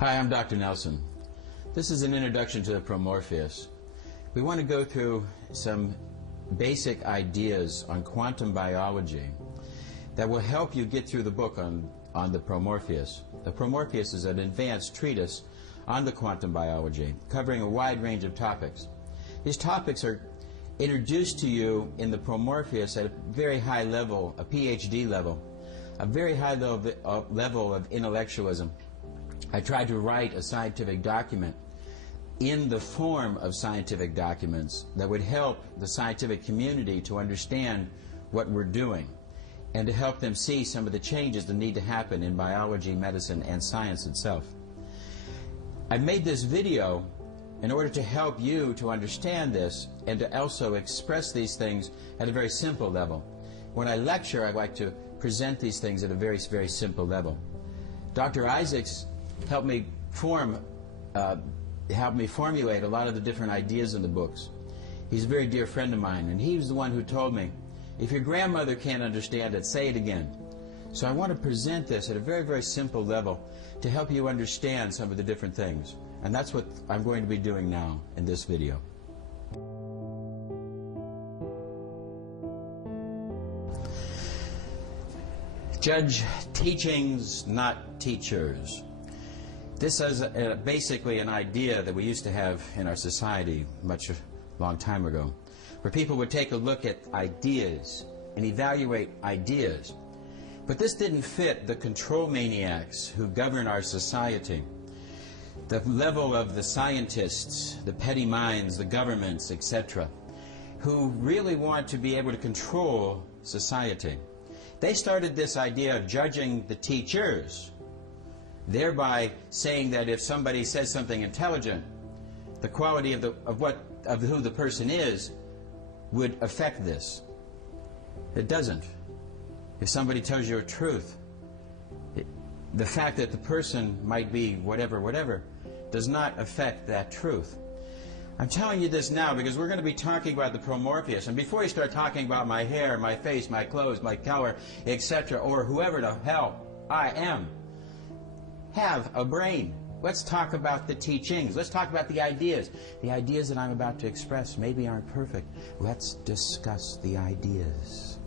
Hi, I'm Dr. Nelson. This is an introduction to the Promorpheus. We want to go through some basic ideas on quantum biology that will help you get through the book on the Promorpheus. The Promorpheus is an advanced treatise on the quantum biology, covering a wide range of topics. These topics are introduced to you in the Promorpheus at a very high level, a PhD level, a very high level of intellectualism. I tried to write a scientific document in the form of scientific documents that would help the scientific community to understand what we're doing and to help them see some of the changes that need to happen in biology, medicine, and science itself. I've made this video in order to help you to understand this and to also express these things at a very simple level. When I lecture, I like to present these things at a very, very simple level. Dr. Isaacs helped me formulate a lot of the different ideas in the books. He's a very dear friend of mine, and he was the one who told me, if your grandmother can't understand it, say it again. So I want to present this at a very, very simple level to help you understand some of the different things. And that's what I'm going to be doing now in this video. Judge teachings, not teachers. This is basically an idea that we used to have in our society a long time ago, where people would take a look at ideas and evaluate ideas. But this didn't fit the control maniacs who govern our society. The level of the scientists, the petty minds, the governments, etc., who really want to be able to control society. They started this idea of judging the teachers, thereby saying that if somebody says something intelligent, the quality of who the person is would affect this. It doesn't. If somebody tells you a truth, the fact that the person might be whatever does not affect that truth. I'm telling you this now because we're going to be talking about the Promorpheus, and before you start talking about my hair, my face, my clothes, my color, etc., or whoever the hell I am, have a brain. Let's talk about the teachings. Let's talk about the ideas. The ideas that I'm about to express maybe aren't perfect. Let's discuss the ideas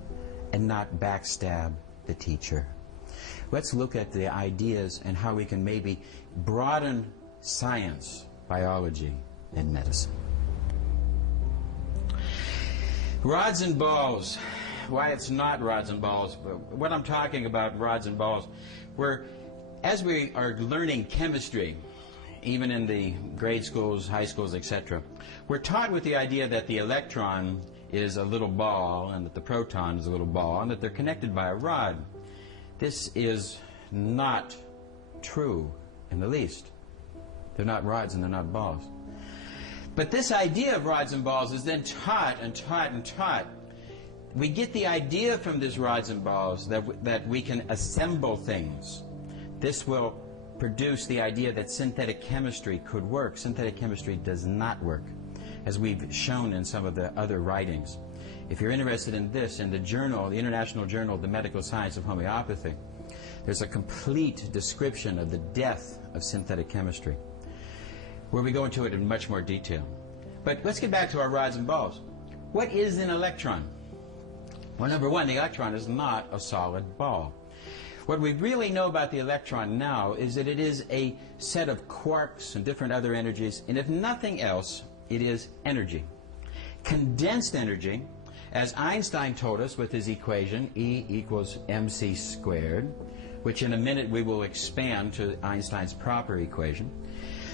and not backstab the teacher. Let's look at the ideas and how we can maybe broaden science, biology, and medicine. Rods and balls. Why it's not rods and balls, but what I'm talking about, rods and balls, as we are learning chemistry, even in the grade schools, high schools, etc., we're taught with the idea that the electron is a little ball and that the proton is a little ball and that they're connected by a rod. This is not true in the least. They're not rods and they're not balls. But this idea of rods and balls is then taught and taught and taught. We get the idea from these rods and balls that we can assemble things. This will produce the idea that synthetic chemistry could work. Synthetic chemistry does not work, as we've shown in some of the other writings. If you're interested in this, in the journal, the International Journal of the Medical Science of Homeopathy, there's a complete description of the death of synthetic chemistry, where we go into it in much more detail. But let's get back to our rods and balls. What is an electron? Well, number one, the electron is not a solid ball. What we really know about the electron now is that it is a set of quarks and different other energies, and if nothing else, it is energy. Condensed energy, as Einstein told us with his equation, E equals mc squared, which in a minute we will expand to Einstein's proper equation.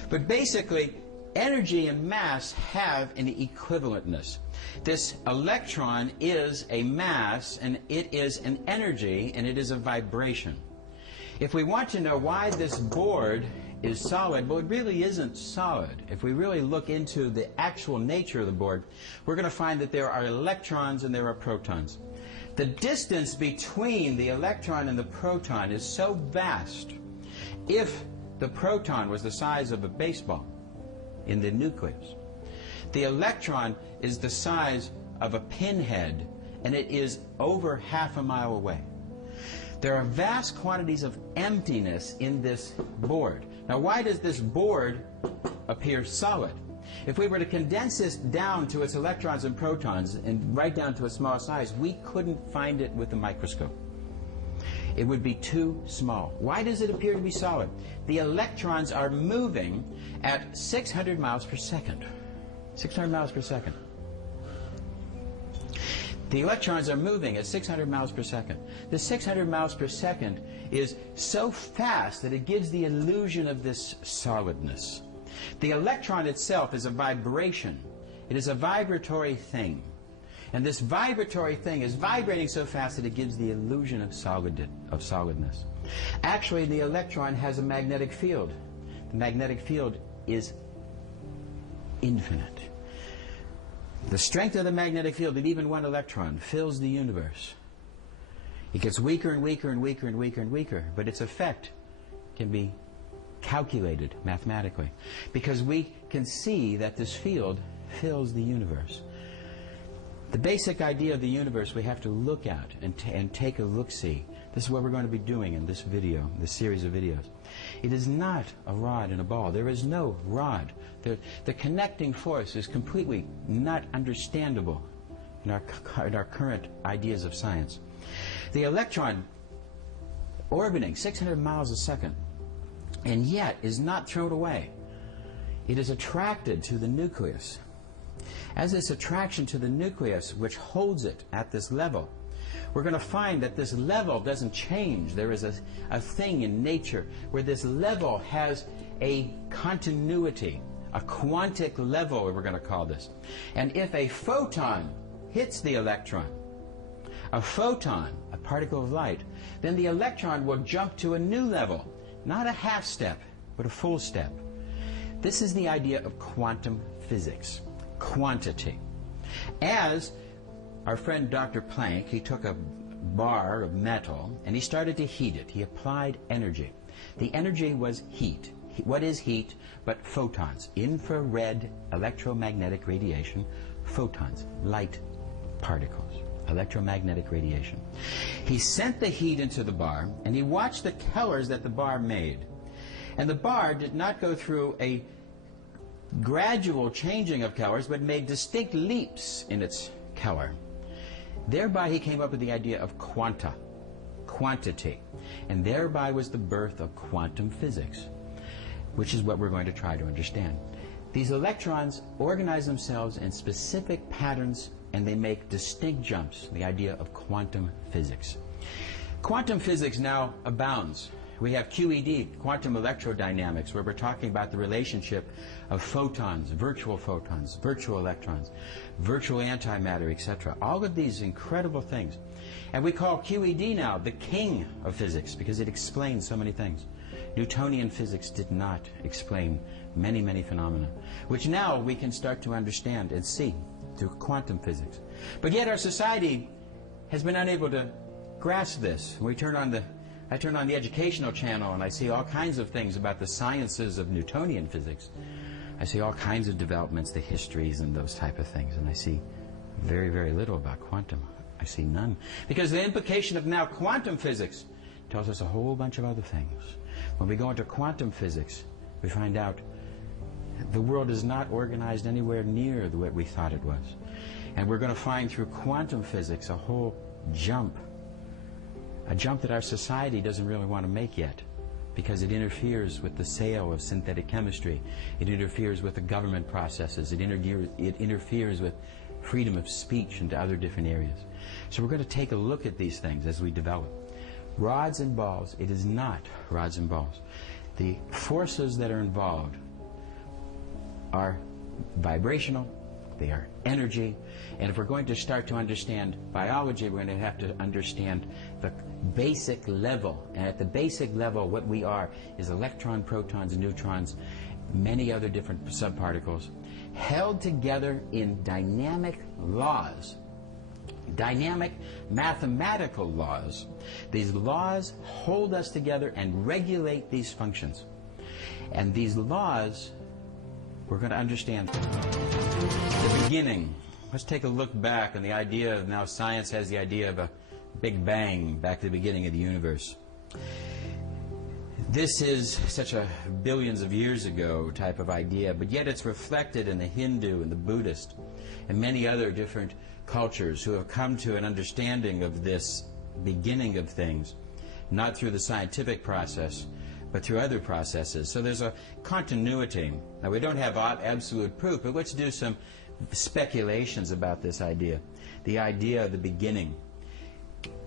But basically, energy and mass have an equivalentness. This electron is a mass, and it is an energy, and it is a vibration. If we want to know why this board is solid, well, it really isn't solid. If we really look into the actual nature of the board, we're going to find that there are electrons and there are protons. The distance between the electron and the proton is so vast. If the proton was the size of a baseball in the nucleus, the electron is the size of a pinhead, and it is over half a mile away. There are vast quantities of emptiness in this board. Now, why does this board appear solid? If we were to condense this down to its electrons and protons and right down to a small size, we couldn't find it with a microscope. It would be too small. Why does it appear to be solid? The electrons are moving at 600 miles per second. 600 miles per second. The electrons are moving at 600 miles per second. The 600 miles per second is so fast that it gives the illusion of this solidness. The electron itself is a vibration. It is a vibratory thing. And this vibratory thing is vibrating so fast that it gives the illusion of solidness. Actually, the electron has a magnetic field. The magnetic field is infinite. The strength of the magnetic field of even one electron fills the universe. It gets weaker and weaker and weaker and weaker and weaker, but its effect can be calculated mathematically, because we can see that this field fills the universe. The basic idea of the universe we have to look at and take a look-see. This is what we're going to be doing in this video, this series of videos. It is not a rod and a ball. There is no rod. The connecting force is completely not understandable in our current ideas of science. The electron orbiting 600 miles a second and yet is not thrown away. It is attracted to the nucleus. As this attraction to the nucleus, which holds it at this level, we're going to find that this level doesn't change. There is a thing in nature where this level has a continuity, a quantic level, we're going to call this. And if a photon hits the electron, a photon, a particle of light, then the electron will jump to a new level, not a half step, but a full step. This is the idea of quantum physics. Quantity. As our friend Dr. Planck, he took a bar of metal and he started to heat it. He applied energy. The energy was heat. What is heat but photons? Infrared electromagnetic radiation, photons, light particles, electromagnetic radiation. He sent the heat into the bar and he watched the colors that the bar made. And the bar did not go through a gradual changing of colors, but made distinct leaps in its color. Thereby he came up with the idea of quanta, quantity, and thereby was the birth of quantum physics, which is what we're going to try to understand. These electrons organize themselves in specific patterns and they make distinct jumps, the idea of quantum physics. Quantum physics now abounds. We have QED, quantum electrodynamics, where we're talking about the relationship of photons, virtual electrons, virtual antimatter, etc. All of these incredible things. And we call QED now the king of physics because it explains so many things. Newtonian physics did not explain many, many phenomena, which now we can start to understand and see through quantum physics. But yet our society has been unable to grasp this. I turn on the educational channel and I see all kinds of things about the sciences of Newtonian physics. I see all kinds of developments, the histories and those type of things, and I see very, very little about quantum. I see none. Because the implication of now quantum physics tells us a whole bunch of other things. When we go into quantum physics, we find out the world is not organized anywhere near the way we thought it was. And we're going to find through quantum physics a whole jump. A jump that our society doesn't really want to make yet, because it interferes with the sale of synthetic chemistry. It interferes with the government processes. It interferes with freedom of speech and other different areas. So we're going to take a look at these things as we develop. Rods and balls, it is not rods and balls. The forces that are involved are vibrational, they are energy, and if we're going to start to understand biology, we're going to have to understand the basic level. And at the basic level, what we are is electron, protons, neutrons, many other different subparticles, held together in dynamic laws, dynamic mathematical laws. These laws hold us together and regulate these functions. And these laws, we're going to understand the beginning. Let's take a look back on the idea of now science has the idea of a Big Bang, back to the beginning of the universe. This is such a billions of years ago type of idea, but yet it's reflected in the Hindu and the Buddhist and many other different cultures who have come to an understanding of this beginning of things, not through the scientific process, but through other processes. So there's a continuity. Now, we don't have absolute proof, but let's do some speculations about this idea, the idea of the beginning,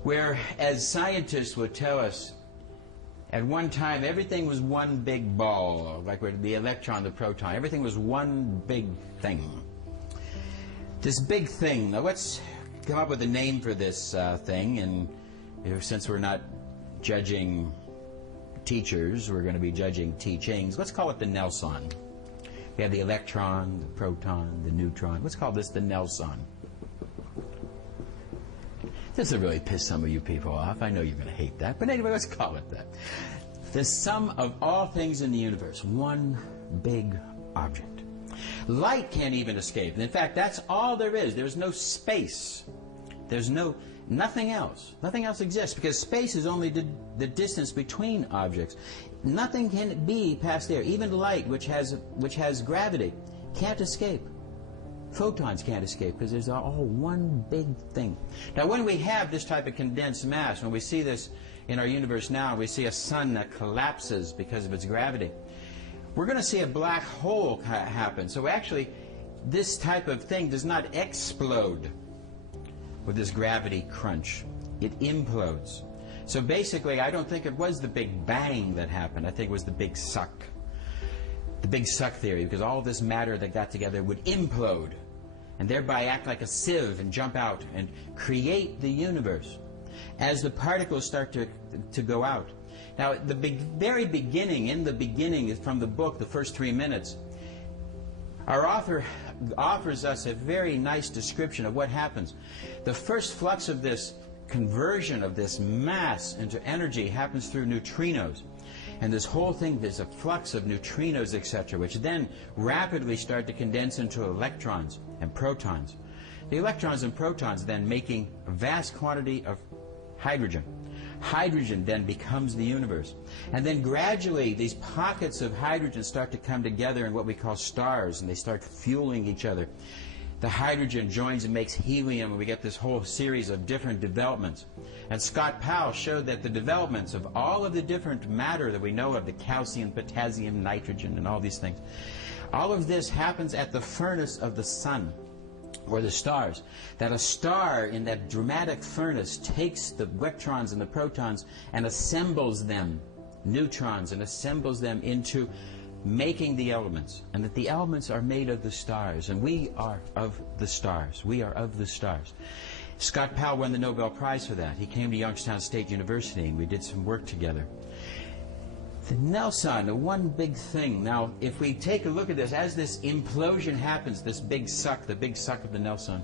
where, as scientists would tell us, at one time everything was one big ball, like the electron, the proton. Everything was one big thing. This big thing, now let's come up with a name for this thing, and since we're not judging teachers, we're going to be judging teachings. Let's call it the Nelson. We have the electron, the proton, the neutron. Let's call this the Nelson. This will really piss some of you people off. I know you're going to hate that. But anyway, let's call it that. The sum of all things in the universe. One big object. Light can't even escape. And in fact, that's all there is. There's no space. There's nothing else. Nothing else exists, because space is only the distance between objects. Nothing can be past there. Even light, which has gravity, can't escape. Photons can't escape, because there's all one big thing. Now, when we have this type of condensed mass, when we see this in our universe now, we see a sun that collapses because of its gravity, we're going to see a black hole happen. So actually, this type of thing does not explode with this gravity crunch. It implodes. So basically, I don't think it was the Big Bang that happened. I think it was the Big Suck. The Big Suck theory, because all this matter that got together would implode and thereby act like a sieve and jump out and create the universe as the particles start to go out. Now, the very beginning, in the beginning, is from the book, the first 3 minutes, our author offers us a very nice description of what happens. The first flux of this conversion of this mass into energy happens through neutrinos. And this whole thing, there's a flux of neutrinos, etc., which then rapidly start to condense into electrons and protons. The electrons and protons then making a vast quantity of hydrogen. Hydrogen then becomes the universe. And then gradually these pockets of hydrogen start to come together in what we call stars, and they start fueling each other. The hydrogen joins and makes helium, and we get this whole series of different developments. And Scott Powell showed that the developments of all of the different matter that we know of, the calcium, potassium, nitrogen, and all these things, all of this happens at the furnace of the sun, or the stars. That a star in that dramatic furnace takes the electrons and the protons and assembles them, neutrons, and assembles them into making the elements, and that the elements are made of the stars, and we are of the stars. We are of the stars. Scott Powell won the Nobel Prize for that. He came to Youngstown State University, and we did some work together. The Nelson, the one big thing. Now, if we take a look at this, as this implosion happens, this big suck, the big suck of the Nelson,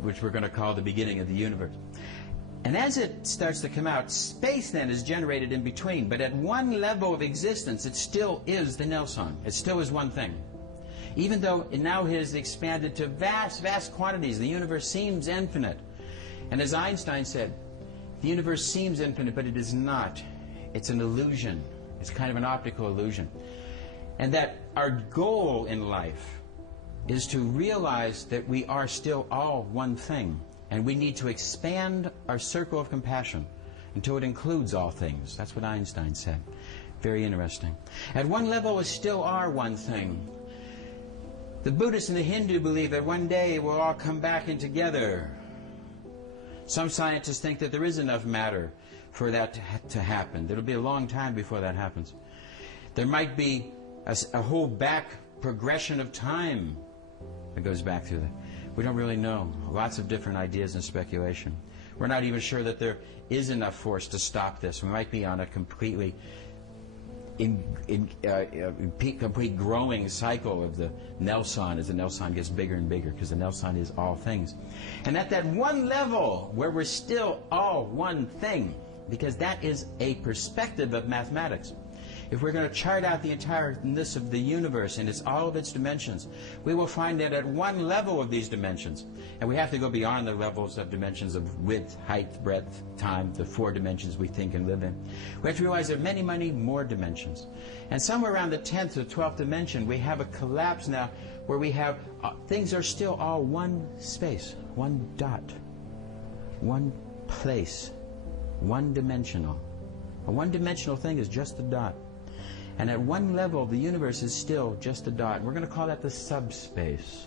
which we're going to call the beginning of the universe. And as it starts to come out, space then is generated in between. But at one level of existence, it still is the Nelson. It still is one thing. Even though it now has expanded to vast, vast quantities, the universe seems infinite. And as Einstein said, the universe seems infinite, but it is not. It's an illusion. It's kind of an optical illusion. And that our goal in life is to realize that we are still all one thing. And we need to expand our circle of compassion until it includes all things. That's what Einstein said. Very interesting. At one level, we still are one thing. The Buddhists and the Hindu believe that one day we'll all come back in together. Some scientists think that there is enough matter for that to happen. It'll be a long time before that happens. There might be a whole back progression of time that goes back through that. We don't really know. Lots of different ideas and speculation. We're not even sure that there is enough force to stop this. We might be on a completely complete growing cycle of the Nelson as the Nelson gets bigger and bigger, because the Nelson is all things. And at that one level where we're still all one thing, because that is a perspective of mathematics. if we're going to chart out the entireness of the universe and all of its dimensions, we will find that at one level of these dimensions, and we have to go beyond the levels of dimensions of width, height, breadth, time, the 4 dimensions we think and live in. We have to realize there are many, many more dimensions. And somewhere around the 10th or 12th dimension, we have a collapse now where we have things are still all one space, one dot, one place, one-dimensional. A one-dimensional thing is just a dot. And at one level, the universe is still just a dot. We're going to call that the subspace.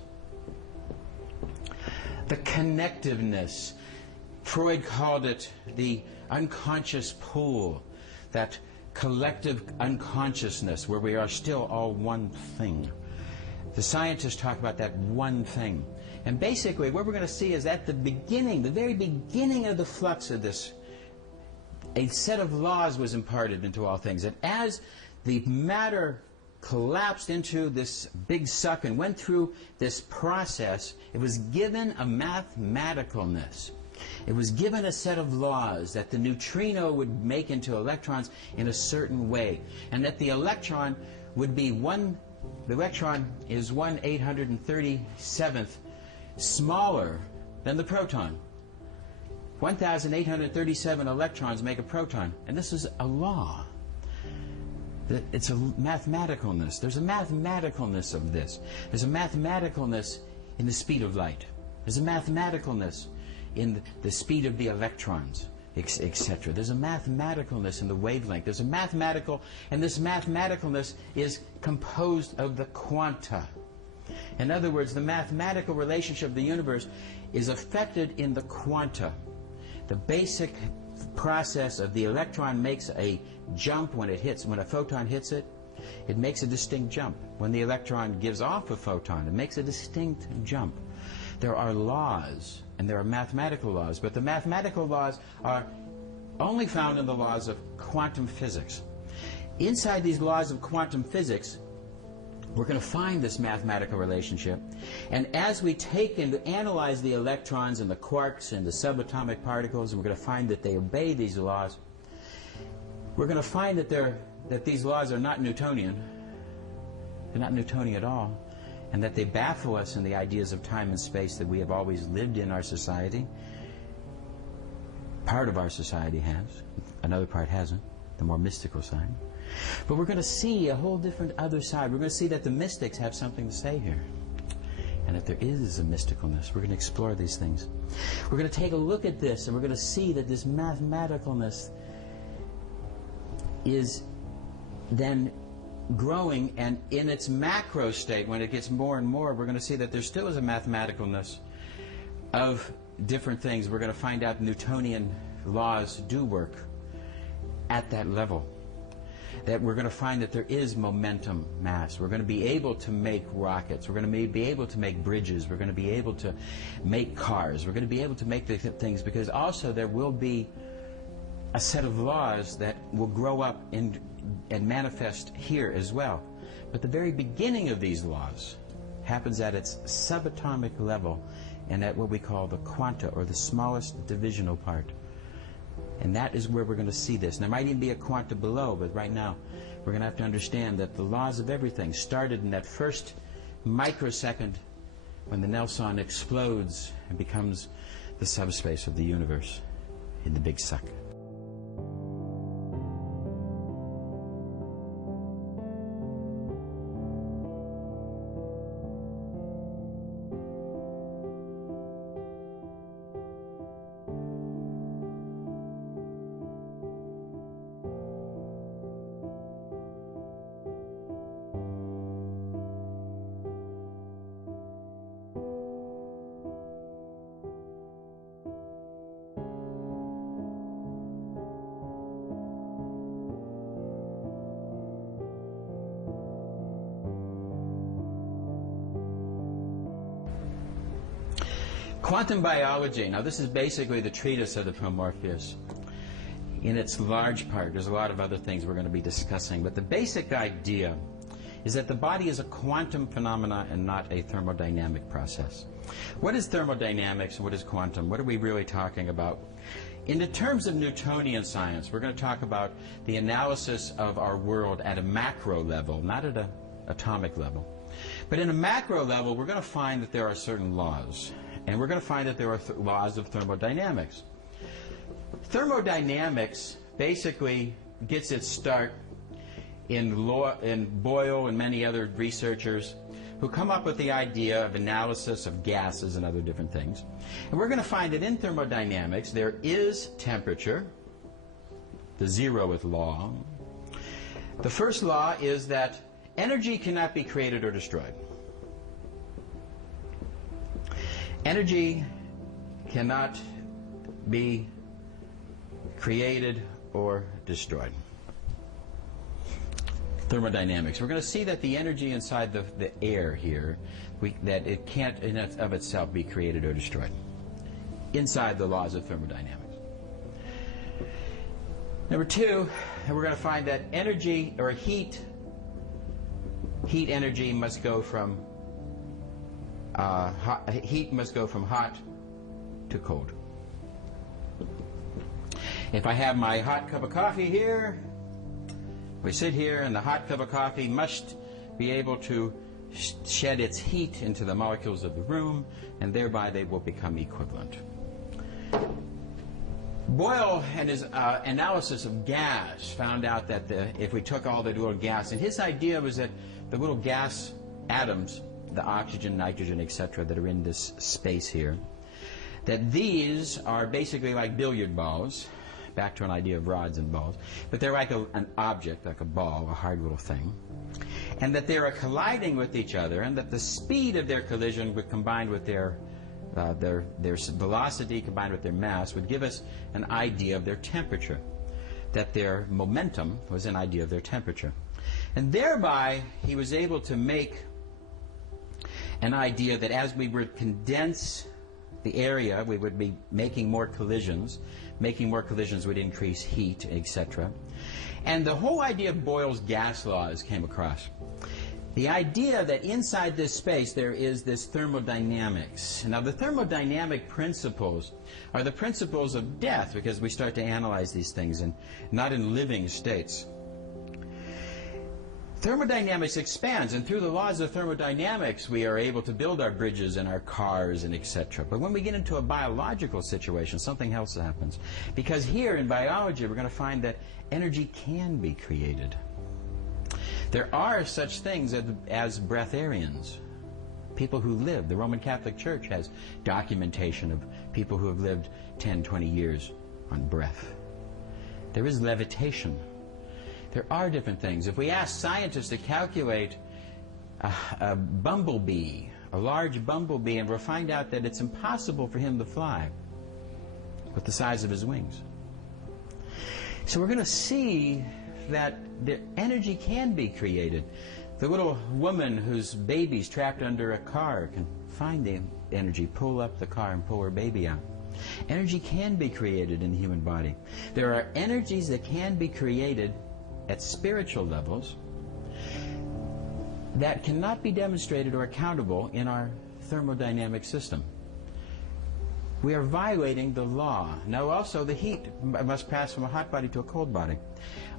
The connectiveness. Freud called it the unconscious pool, that collective unconsciousness where we are still all one thing. The scientists talk about that one thing. And basically what we're going to see is at the beginning, the very beginning of the flux of this, a set of laws was imparted into all things. And as the matter collapsed into this big suck and went through this process, it was given a mathematicalness. It was given a set of laws that the neutrino would make into electrons in a certain way. And that the electron would be the electron is 1/837th smaller than the proton. 1,837 electrons make a proton, and this is a law. It's a mathematicalness. There's a mathematicalness of this. There's a mathematicalness in the speed of light. There's a mathematicalness in the speed of the electrons, etc. There's a mathematicalness in the wavelength. There's a mathematical, and this mathematicalness is composed of the quanta. In other words, the mathematical relationship of the universe is affected in the quanta. The basic process of the electron makes a jump when a photon hits it. It makes a distinct jump. When the electron gives off a photon, it makes a distinct jump. There are laws, and there are mathematical laws, but the mathematical laws are only found in the laws of quantum physics. Inside these laws of quantum physics, we're going to find this mathematical relationship. And as we take and analyze the electrons and the quarks and the subatomic particles, we're going to find that they obey these laws. We're going to find that these laws are not Newtonian. They're not Newtonian at all. And that they baffle us in the ideas of time and space that we have always lived in our society. Part of our society has. Another part hasn't. The more mystical side. But we're going to see a whole different other side. We're going to see that the mystics have something to say here. And that there is a mysticalness. We're going to explore these things. We're going to take a look at this, and we're going to see that this mathematicalness is then growing, and in its macro state, when it gets more and more, we're going to see that there still is a mathematicalness of different things. We're going to find out Newtonian laws do work at that level. That we're going to find that there is momentum mass. We're going to be able to make rockets. We're going to be able to make bridges. We're going to be able to make cars. We're going to be able to make the things, because also there will be a set of laws that will grow up and manifest here as well. But the very beginning of these laws happens at its subatomic level and at what we call the quanta, or the smallest divisional part. And that is where we're going to see this. And there might even be a quanta below, but right now we're going to have to understand that the laws of everything started in that first microsecond when the Nelson explodes and becomes the subspace of the universe in the big suck. Quantum biology. Now this is basically the treatise of the Promorpheus. In its large part, there's a lot of other things we're going to be discussing, but the basic idea is that the body is a quantum phenomena and not a thermodynamic process. What is thermodynamics and what is quantum? What are we really talking about? In the terms of Newtonian science, we're going to talk about the analysis of our world at a macro level, not at an atomic level. But in a macro level, we're going to find that there are certain laws. And we're going to find that there are laws of thermodynamics. Thermodynamics basically gets its start in Boyle and many other researchers who come up with the idea of analysis of gases and other different things. And we're going to find that in thermodynamics there is temperature, the zeroth law. The first law is that energy cannot be created or destroyed. Energy cannot be created or destroyed. Thermodynamics. We're going to see that the energy inside the air here, that it can't in of itself be created or destroyed inside the laws of thermodynamics. Number two, we're going to find that energy or heat energy must go from heat must go from hot to cold. If I have my hot cup of coffee here, we sit here and the hot cup of coffee must be able to shed its heat into the molecules of the room, and thereby they will become equivalent. Boyle and his analysis of gas found out that if we took all the little gas, and his idea was that the little gas atoms, the oxygen, nitrogen, etc., that are in this space here, that these are basically like billiard balls, back to an idea of rods and balls, but they're like an object, like a ball, a hard little thing, and that they are colliding with each other, and that the speed of their collision would combined with their velocity combined with their mass would give us an idea of their temperature, that their momentum was an idea of their temperature. And thereby he was able to make an idea that as we would condense the area, we would be making more collisions. Making more collisions would increase heat, etc. And the whole idea of Boyle's gas laws came across. The idea that inside this space there is this thermodynamics. Now the thermodynamic principles are the principles of death, because we start to analyze these things and not in living states. Thermodynamics expands, and through the laws of thermodynamics we are able to build our bridges and our cars and etc. But when we get into a biological situation, something else happens. Because here in biology we're going to find that energy can be created. There are such things as breatharians, people who live. The Roman Catholic Church has documentation of people who have lived 10, 20 years on breath. There is levitation. There are different things. If we ask scientists to calculate a bumblebee, a large bumblebee, and we'll find out that it's impossible for him to fly with the size of his wings. So we're going to see that the energy can be created. The little woman whose baby's trapped under a car can find the energy, pull up the car and pull her baby out. Energy can be created in the human body. There are energies that can be created at spiritual levels that cannot be demonstrated or accountable in our thermodynamic system. We are violating the law. Now also the heat must pass from a hot body to a cold body.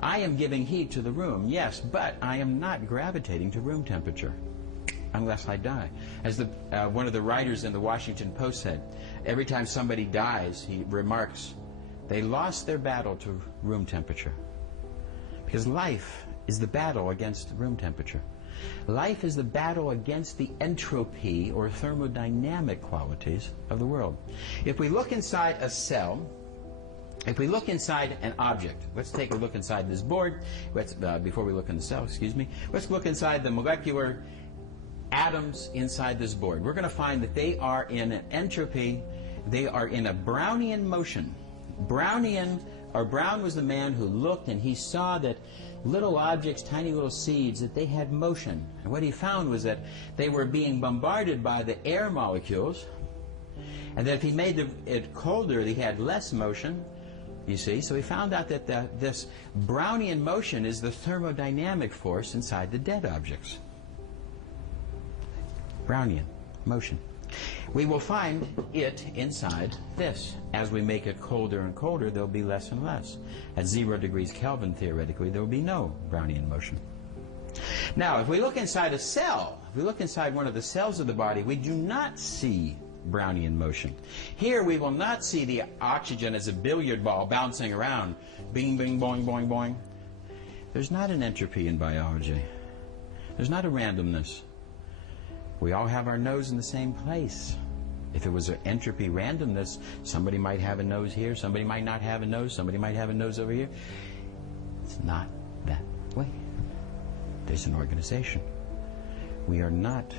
I am giving heat to the room, yes, but I am not gravitating to room temperature unless I die. As one of the writers in the Washington Post said, every time somebody dies, he remarks, they lost their battle to room temperature. Because life is the battle against room temperature. Life is the battle against the entropy or thermodynamic qualities of the world. If we look inside a cell, if we look inside an object, let's take a look inside this board. Before we look in the cell, excuse me, let's look inside the molecular atoms inside this board. We're going to find that they are in an entropy, they are in a Brownian motion. Brown was the man who looked and he saw that little objects, tiny little seeds, that they had motion. And what he found was that they were being bombarded by the air molecules, and that if he made it colder, he had less motion, you see. So he found out that this Brownian motion is the thermodynamic force inside the dead objects. Brownian motion. We will find it inside this. As we make it colder and colder, there'll be less and less. At 0 degrees Kelvin, theoretically, there will be no Brownian motion. Now, if we look inside a cell, if we look inside one of the cells of the body, we do not see Brownian motion. Here we will not see the oxygen as a billiard ball bouncing around. Bing, bing, boing, boing, boing. There's not an entropy in biology. There's not a randomness. We all have our nose in the same place. If it was an entropy randomness, somebody might have a nose here, somebody might not have a nose, somebody might have a nose over here. It's not that way. There's an organization. We are not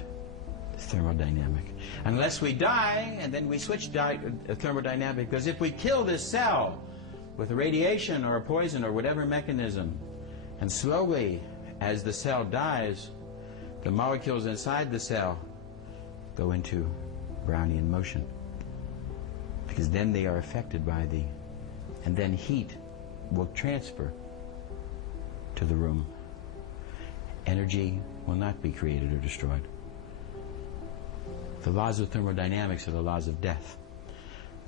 thermodynamic. Unless we die, and then we switch thermodynamic, because if we kill this cell with a radiation or a poison or whatever mechanism, and slowly, as the cell dies, the molecules inside the cell go into Brownian motion. Because then they are affected by and then heat will transfer to the room. Energy will not be created or destroyed. The laws of thermodynamics are the laws of death.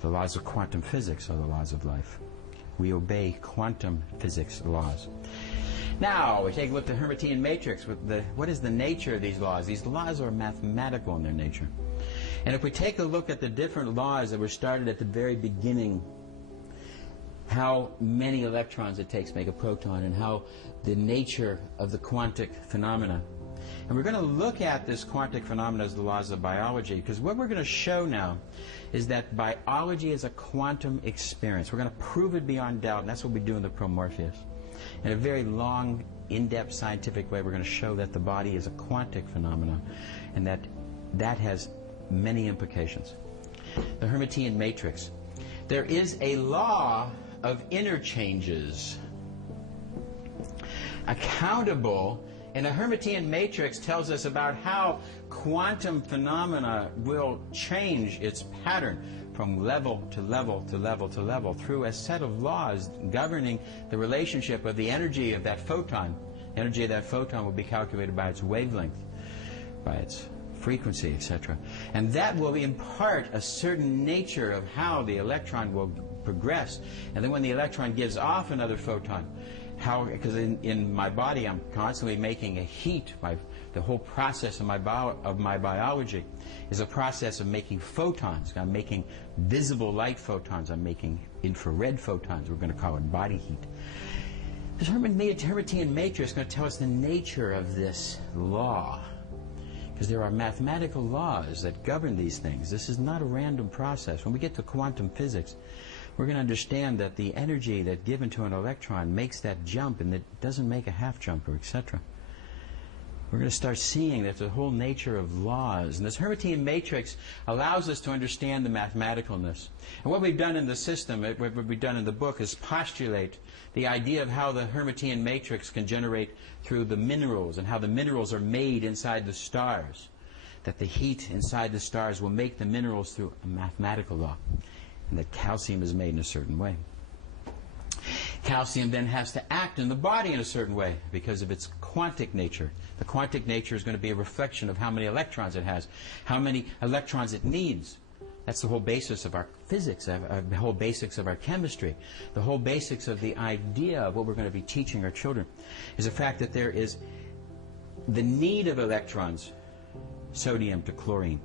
The laws of quantum physics are the laws of life. We obey quantum physics laws. Now, we take a look at the Hermitian matrix. What is the nature of these laws? These laws are mathematical in their nature. And if we take a look at the different laws that were started at the very beginning, how many electrons it takes to make a proton, and how the nature of the quantic phenomena. And we're going to look at this quantic phenomena as the laws of biology, because what we're going to show now is that biology is a quantum experience. We're going to prove it beyond doubt, and that's what we do in the Promorpheus. In a very long, in-depth scientific way, we're going to show that the body is a quantic phenomena, and that has many implications. The Hermitian matrix. There is a law of interchanges. Accountable, and a Hermitian matrix tells us about how quantum phenomena will change its pattern from level to level to level to level through a set of laws governing the relationship of the energy of that photon. The energy of that photon will be calculated by its wavelength, by its frequency, etc. And that will impart a certain nature of how the electron will progress. And then when the electron gives off another photon, because in my body I'm constantly making a heat. The whole process of my biology is a process of making photons. I'm making visible light photons. I'm making infrared photons. We're going to call it body heat. This Hermitian matrix is going to tell us the nature of this law, because there are mathematical laws that govern these things. This is not a random process. When we get to quantum physics, we're going to understand that the energy that's given to an electron makes that jump, and it doesn't make a half jump, or etc. We're going to start seeing that the whole nature of laws. And this Hermitian matrix allows us to understand the mathematicalness. And what we've done in the system, what we've done in the book, is postulate the idea of how the Hermitian matrix can generate through the minerals, and how the minerals are made inside the stars. That the heat inside the stars will make the minerals through a mathematical law. And that calcium is made in a certain way. Calcium then has to act in the body in a certain way because of its quantic nature. The quantic nature is going to be a reflection of how many electrons it has, how many electrons it needs. That's the whole basis of our physics, the whole basics of our chemistry, the whole basics of the idea of what we're going to be teaching our children, is the fact that there is the need of electrons, sodium to chlorine.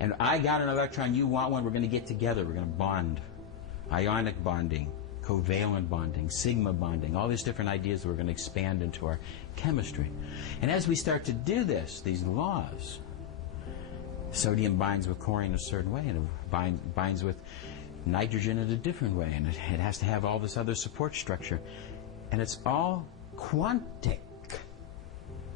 And I got an electron, you want one, we're going to get together, we're going to bond. Ionic bonding, covalent bonding, sigma bonding, all these different ideas that we're going to expand into our chemistry. And as we start to do this, these laws, sodium binds with chlorine a certain way, and it binds with nitrogen in a different way, and it has to have all this other support structure. And it's all quantic,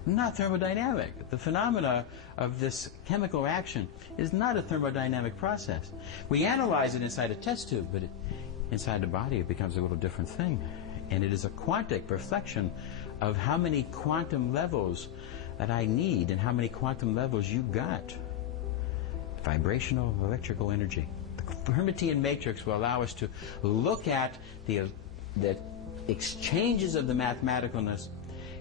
not thermodynamic. The phenomena of this chemical reaction is not a thermodynamic process. We analyze it inside a test tube, but inside the body it becomes a little different thing. And it is a quantic reflection of how many quantum levels that I need and how many quantum levels you got. Vibrational electrical energy. The Hermitian matrix will allow us to look at the exchanges of the mathematicalness,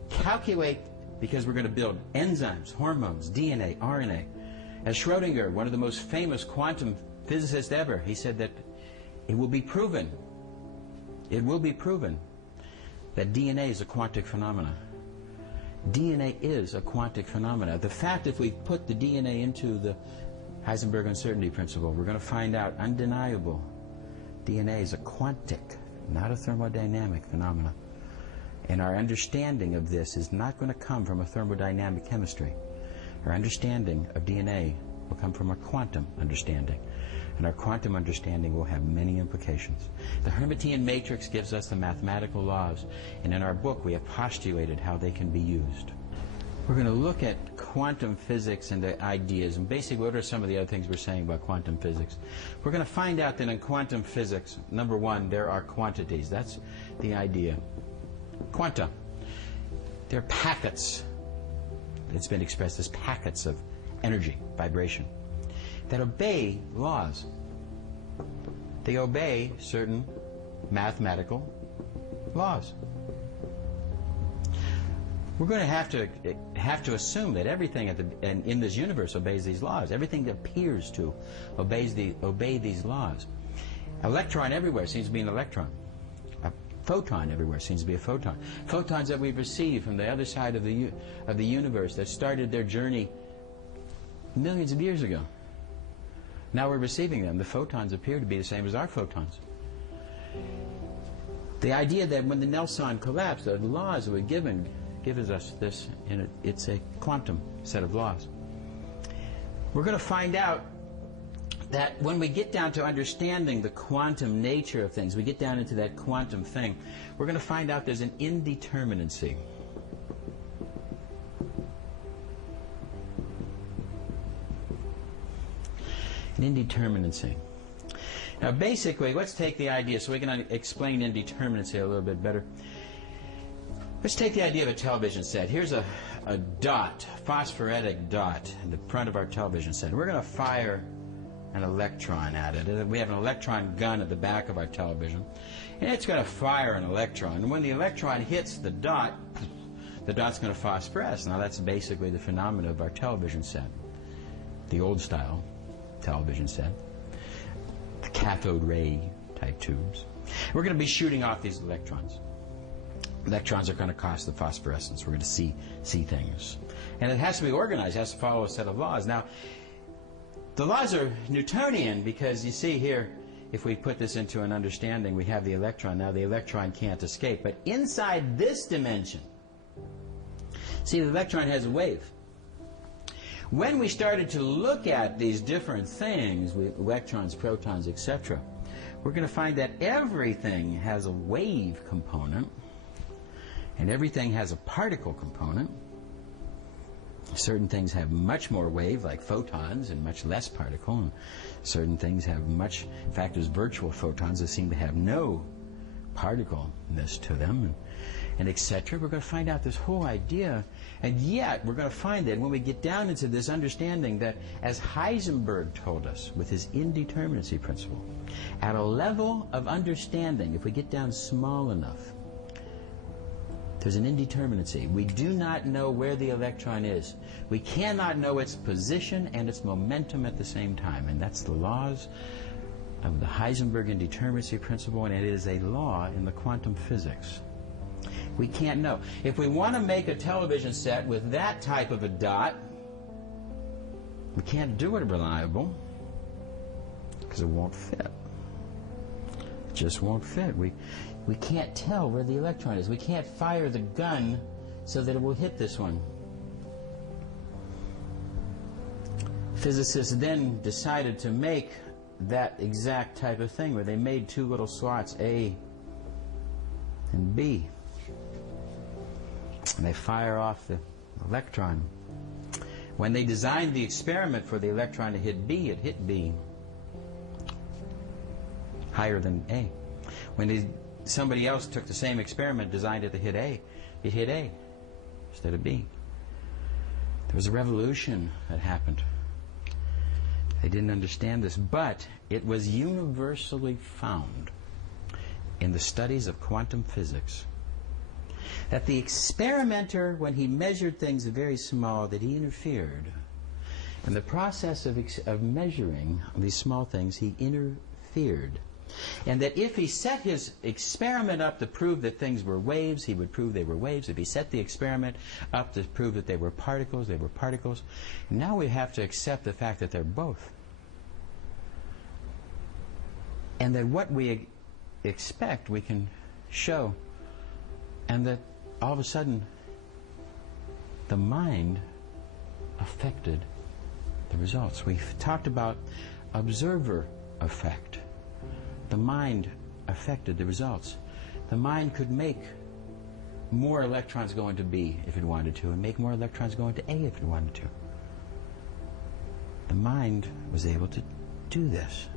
calculate, because we're going to build enzymes, hormones, DNA, RNA, As Schrödinger, one of the most famous quantum physicists ever, he said that it will be proven that DNA is a quantic phenomena. DNA is a quantic phenomena. The fact if we put the DNA into the Heisenberg uncertainty principle, we're going to find out undeniable. DNA is a quantic, not a thermodynamic phenomena. And our understanding of this is not going to come from a thermodynamic chemistry. Our understanding of DNA will come from a quantum understanding. And our quantum understanding will have many implications. The Hermitian matrix gives us the mathematical laws, and in our book we have postulated how they can be used. We're going to look at quantum physics and the ideas, and basically what are some of the other things we're saying about quantum physics. We're going to find out that in quantum physics, number one, there are quantities. That's the idea. Quanta. They're packets. It's been expressed as packets of energy, vibration, that obey laws. They obey certain mathematical laws. We're going to have to assume that everything in this universe obeys these laws. Everything that appears to obey these laws. Electron everywhere seems to be an electron. A photon everywhere seems to be a photon. Photons that we've received from the other side of the universe that started their journey millions of years ago. Now we're receiving them. The photons appear to be the same as our photons. The idea that when the Nelson collapsed, the laws that were given gives us this, and it's a quantum set of laws. We're going to find out that when we get down to understanding the quantum nature of things, we get down into that quantum thing, we're going to find out there's an indeterminacy. An indeterminacy. Now basically, let's take the idea, so we can explain indeterminacy a little bit better. Let's take the idea of a television set. Here's a dot, phosphoretic dot, in the front of our television set. We're going to fire an electron at it. We have an electron gun at the back of our television, and it's going to fire an electron. And when the electron hits the dot's going to phosphoresce. Now that's basically the phenomena of our television set, the old style television set, the cathode ray type tubes. We're going to be shooting off these electrons. Electrons are going to cause the phosphorescence. We're going to see things. And it has to be organized. It has to follow a set of laws. Now, the laws are Newtonian because you see here, if we put this into an understanding, we have the electron. Now the electron can't escape. But inside this dimension, see, the electron has a wave. When we started to look at these different things, electrons, protons, etc., we're going to find that everything has a wave component, and everything has a particle component. Certain things have much more wave, like photons, and much less particle. And certain things have much, in fact, there's virtual photons that seem to have no particleness to them, and etc. We're going to find out this whole idea, and yet we're going to find that when we get down into this understanding that, as Heisenberg told us with his indeterminacy principle, at a level of understanding, if we get down small enough, there's an indeterminacy. We do not know where the electron is. We cannot know its position and its momentum at the same time, and that's the laws of the Heisenberg indeterminacy principle, and it is a law in the quantum physics. We can't know. If we want to make a television set with that type of a dot, we can't do it reliable because it won't fit. It just won't fit. We can't tell where the electron is. We can't fire the gun so that it will hit this one. Physicists then decided to make that exact type of thing where they made two little slots, A and B. And they fire off the electron. When they designed the experiment for the electron to hit B, it hit B higher than A. When somebody else took the same experiment, designed it to hit A, it hit A instead of B. There was a revolution that happened. They didn't understand this, but it was universally found in the studies of quantum physics that the experimenter, when he measured things very small, that he interfered. In the process of measuring these small things, he interfered. And that if he set his experiment up to prove that things were waves, he would prove they were waves. If he set the experiment up to prove that they were particles, they were particles. Now we have to accept the fact that they're both. And that what we expect, we can show. And that all of a sudden, the mind affected the results. We've talked about observer effect. The mind affected the results. The mind could make more electrons go into B if it wanted to, and make more electrons go into A if it wanted to. The mind was able to do this.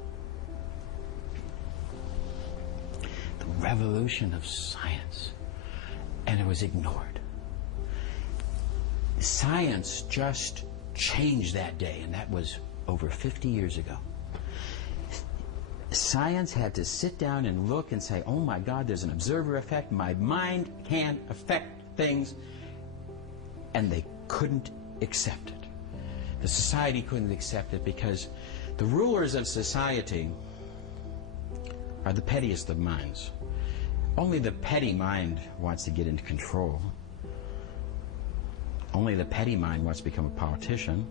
The revolution of science. And it was ignored. Science just changed that day, and that was over 50 years ago. Science had to sit down and look and say, oh my God, there's an observer effect. My mind can affect things. And they couldn't accept it. The society couldn't accept it because the rulers of society are the pettiest of minds. Only the petty mind wants to get into control. Only the petty mind wants to become a politician.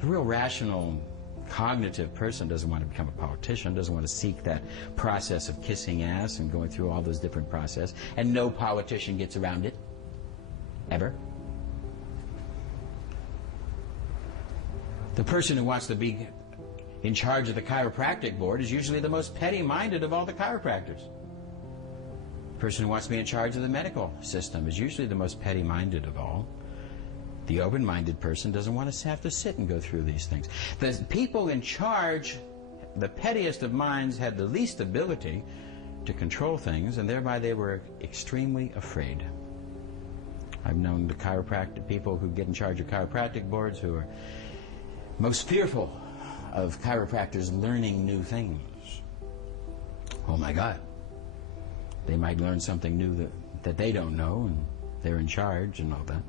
The real rational, cognitive person doesn't want to become a politician, doesn't want to seek that process of kissing ass and going through all those different processes. And no politician gets around it. Ever. The person who wants to be in charge of the chiropractic board is usually the most petty-minded of all the chiropractors. The person who wants to be in charge of the medical system is usually the most petty-minded of all. The open-minded person doesn't want to have to sit and go through these things. The people in charge, the pettiest of minds, had the least ability to control things, and thereby they were extremely afraid. I've known the chiropractic people who get in charge of chiropractic boards who are most fearful of chiropractors learning new things. Oh my God. They might learn something new that they don't know, and they're in charge and all that.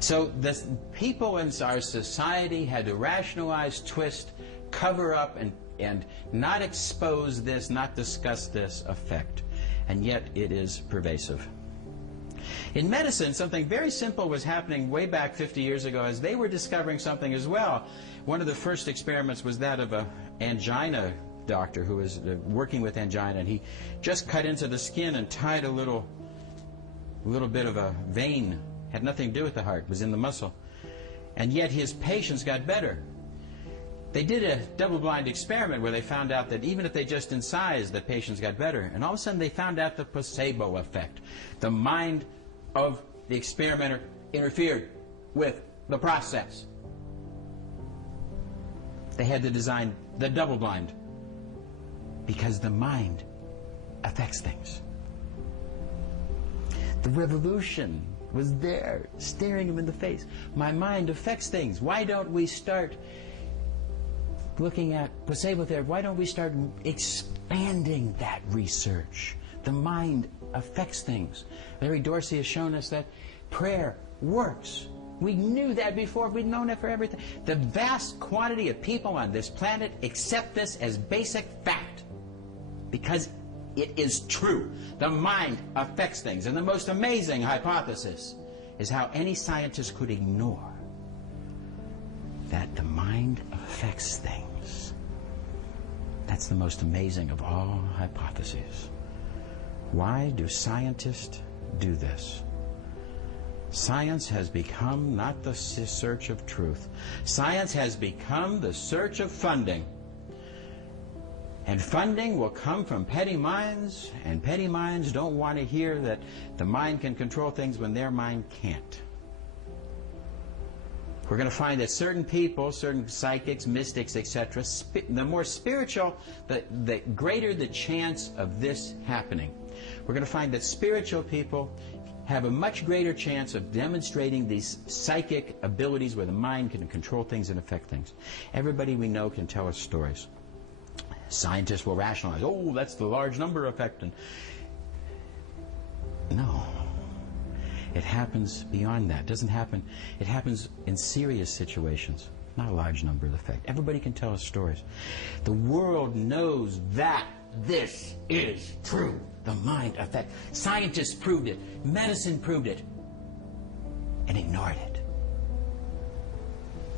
So the people in our society had to rationalize, twist, cover up, and not expose this, not discuss this effect. And yet it is pervasive. In medicine, something very simple was happening way back 50 years ago as they were discovering something as well. One of the first experiments was that of an angina doctor who was working with angina, and he just cut into the skin and tied a little bit of a vein. Had nothing to do with the heart, was in the muscle. And yet his patients got better. They did a double-blind experiment where they found out that even if they just incised, the patients got better. And all of a sudden they found out the placebo effect. The mind of the experimenter interfered with the process. They had to design the double-blind because the mind affects things. The revolution was there, staring him in the face. My mind affects things. Why don't we start looking at placebo therapy? Why don't we start expanding that research? The mind affects things. Larry Dorsey has shown us that prayer works. We knew that before. We'd known it for everything. The vast quantity of people on this planet accept this as basic fact because it is true. The mind affects things. And the most amazing hypothesis is how any scientist could ignore that the mind affects things. That's the most amazing of all hypotheses. Why do scientists do this? Science has become not the search of truth. Science has become the search of funding. And funding will come from petty minds, and petty minds don't want to hear that the mind can control things when their mind can't. We're going to find that certain people, certain psychics, mystics, etc., the more spiritual, the greater the chance of this happening. We're going to find that spiritual people have a much greater chance of demonstrating these psychic abilities where the mind can control things and affect things. Everybody we know can tell us stories. Scientists will rationalize, oh, that's the large number effect. And no. It happens beyond that. It doesn't happen. It happens in serious situations. Not a large number of effect. Everybody can tell us stories. The world knows that this is true. The mind effect. Scientists proved it. Medicine proved it. And ignored it.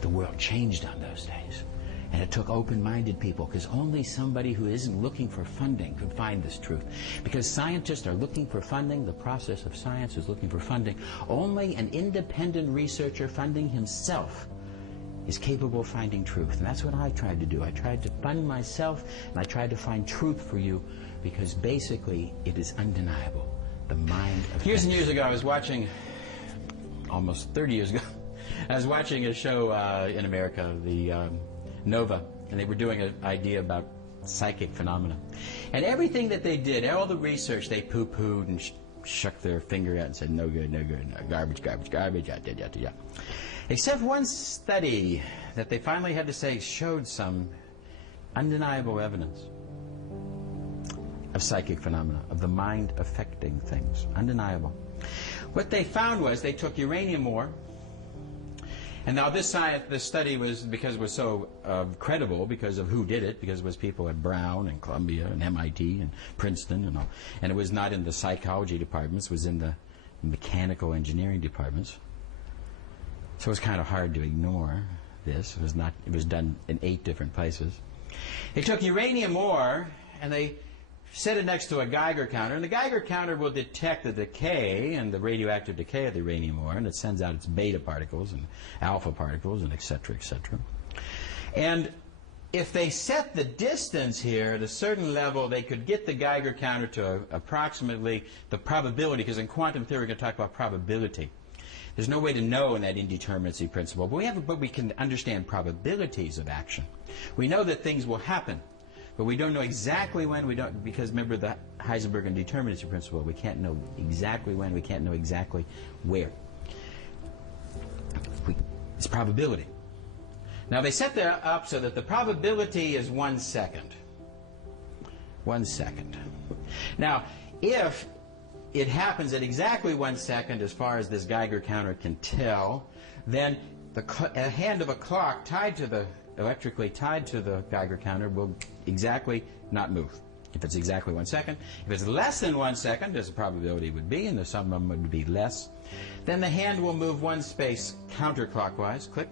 The world changed on those days. And it took open-minded people, because only somebody who isn't looking for funding could find this truth. Because scientists are looking for funding, the process of science is looking for funding. Only an independent researcher funding himself is capable of finding truth. And that's what I tried to do. I tried to fund myself, and I tried to find truth for you, because basically it is undeniable. The mind of years and years ago, I was watching, almost 30 years ago, I was watching a show in America, the Nova, and they were doing an idea about psychic phenomena. And everything that they did, all the research, they poo-pooed and shook their finger at and said, no good, no good, no, garbage, garbage, garbage, yada, yada, yada. Except one study that they finally had to say showed some undeniable evidence of psychic phenomena, of the mind affecting things. Undeniable. What they found was they took uranium ore. And now this study was, because it was so credible, because of who did it, because it was people at Brown and Columbia and MIT and Princeton and all. And it was not in the psychology departments, it was in the mechanical engineering departments. So it was kind of hard to ignore this. It was done in 8 different places. They took uranium ore and they set it next to a Geiger counter, and the Geiger counter will detect the decay and the radioactive decay of the uranium ore, and it sends out its beta particles and alpha particles and et cetera, et cetera. And if they set the distance here at a certain level, they could get the Geiger counter to approximately the probability, because in quantum theory we're going to talk about probability. There's no way to know in that indeterminacy principle, but we can understand probabilities of action. We know that things will happen. But we don't know exactly when, because remember the Heisenberg indeterminacy principle, we can't know exactly when, we can't know exactly where. It's probability. Now they set that up so that the probability is 1 second. 1 second. Now, if it happens at exactly 1 second, as far as this Geiger counter can tell, then a hand of a clock electrically tied to the Geiger counter will exactly not move. If it's exactly 1 second. If it's less than 1 second, as the probability would be, and some of them would be less, then the hand will move 1 space counterclockwise, click.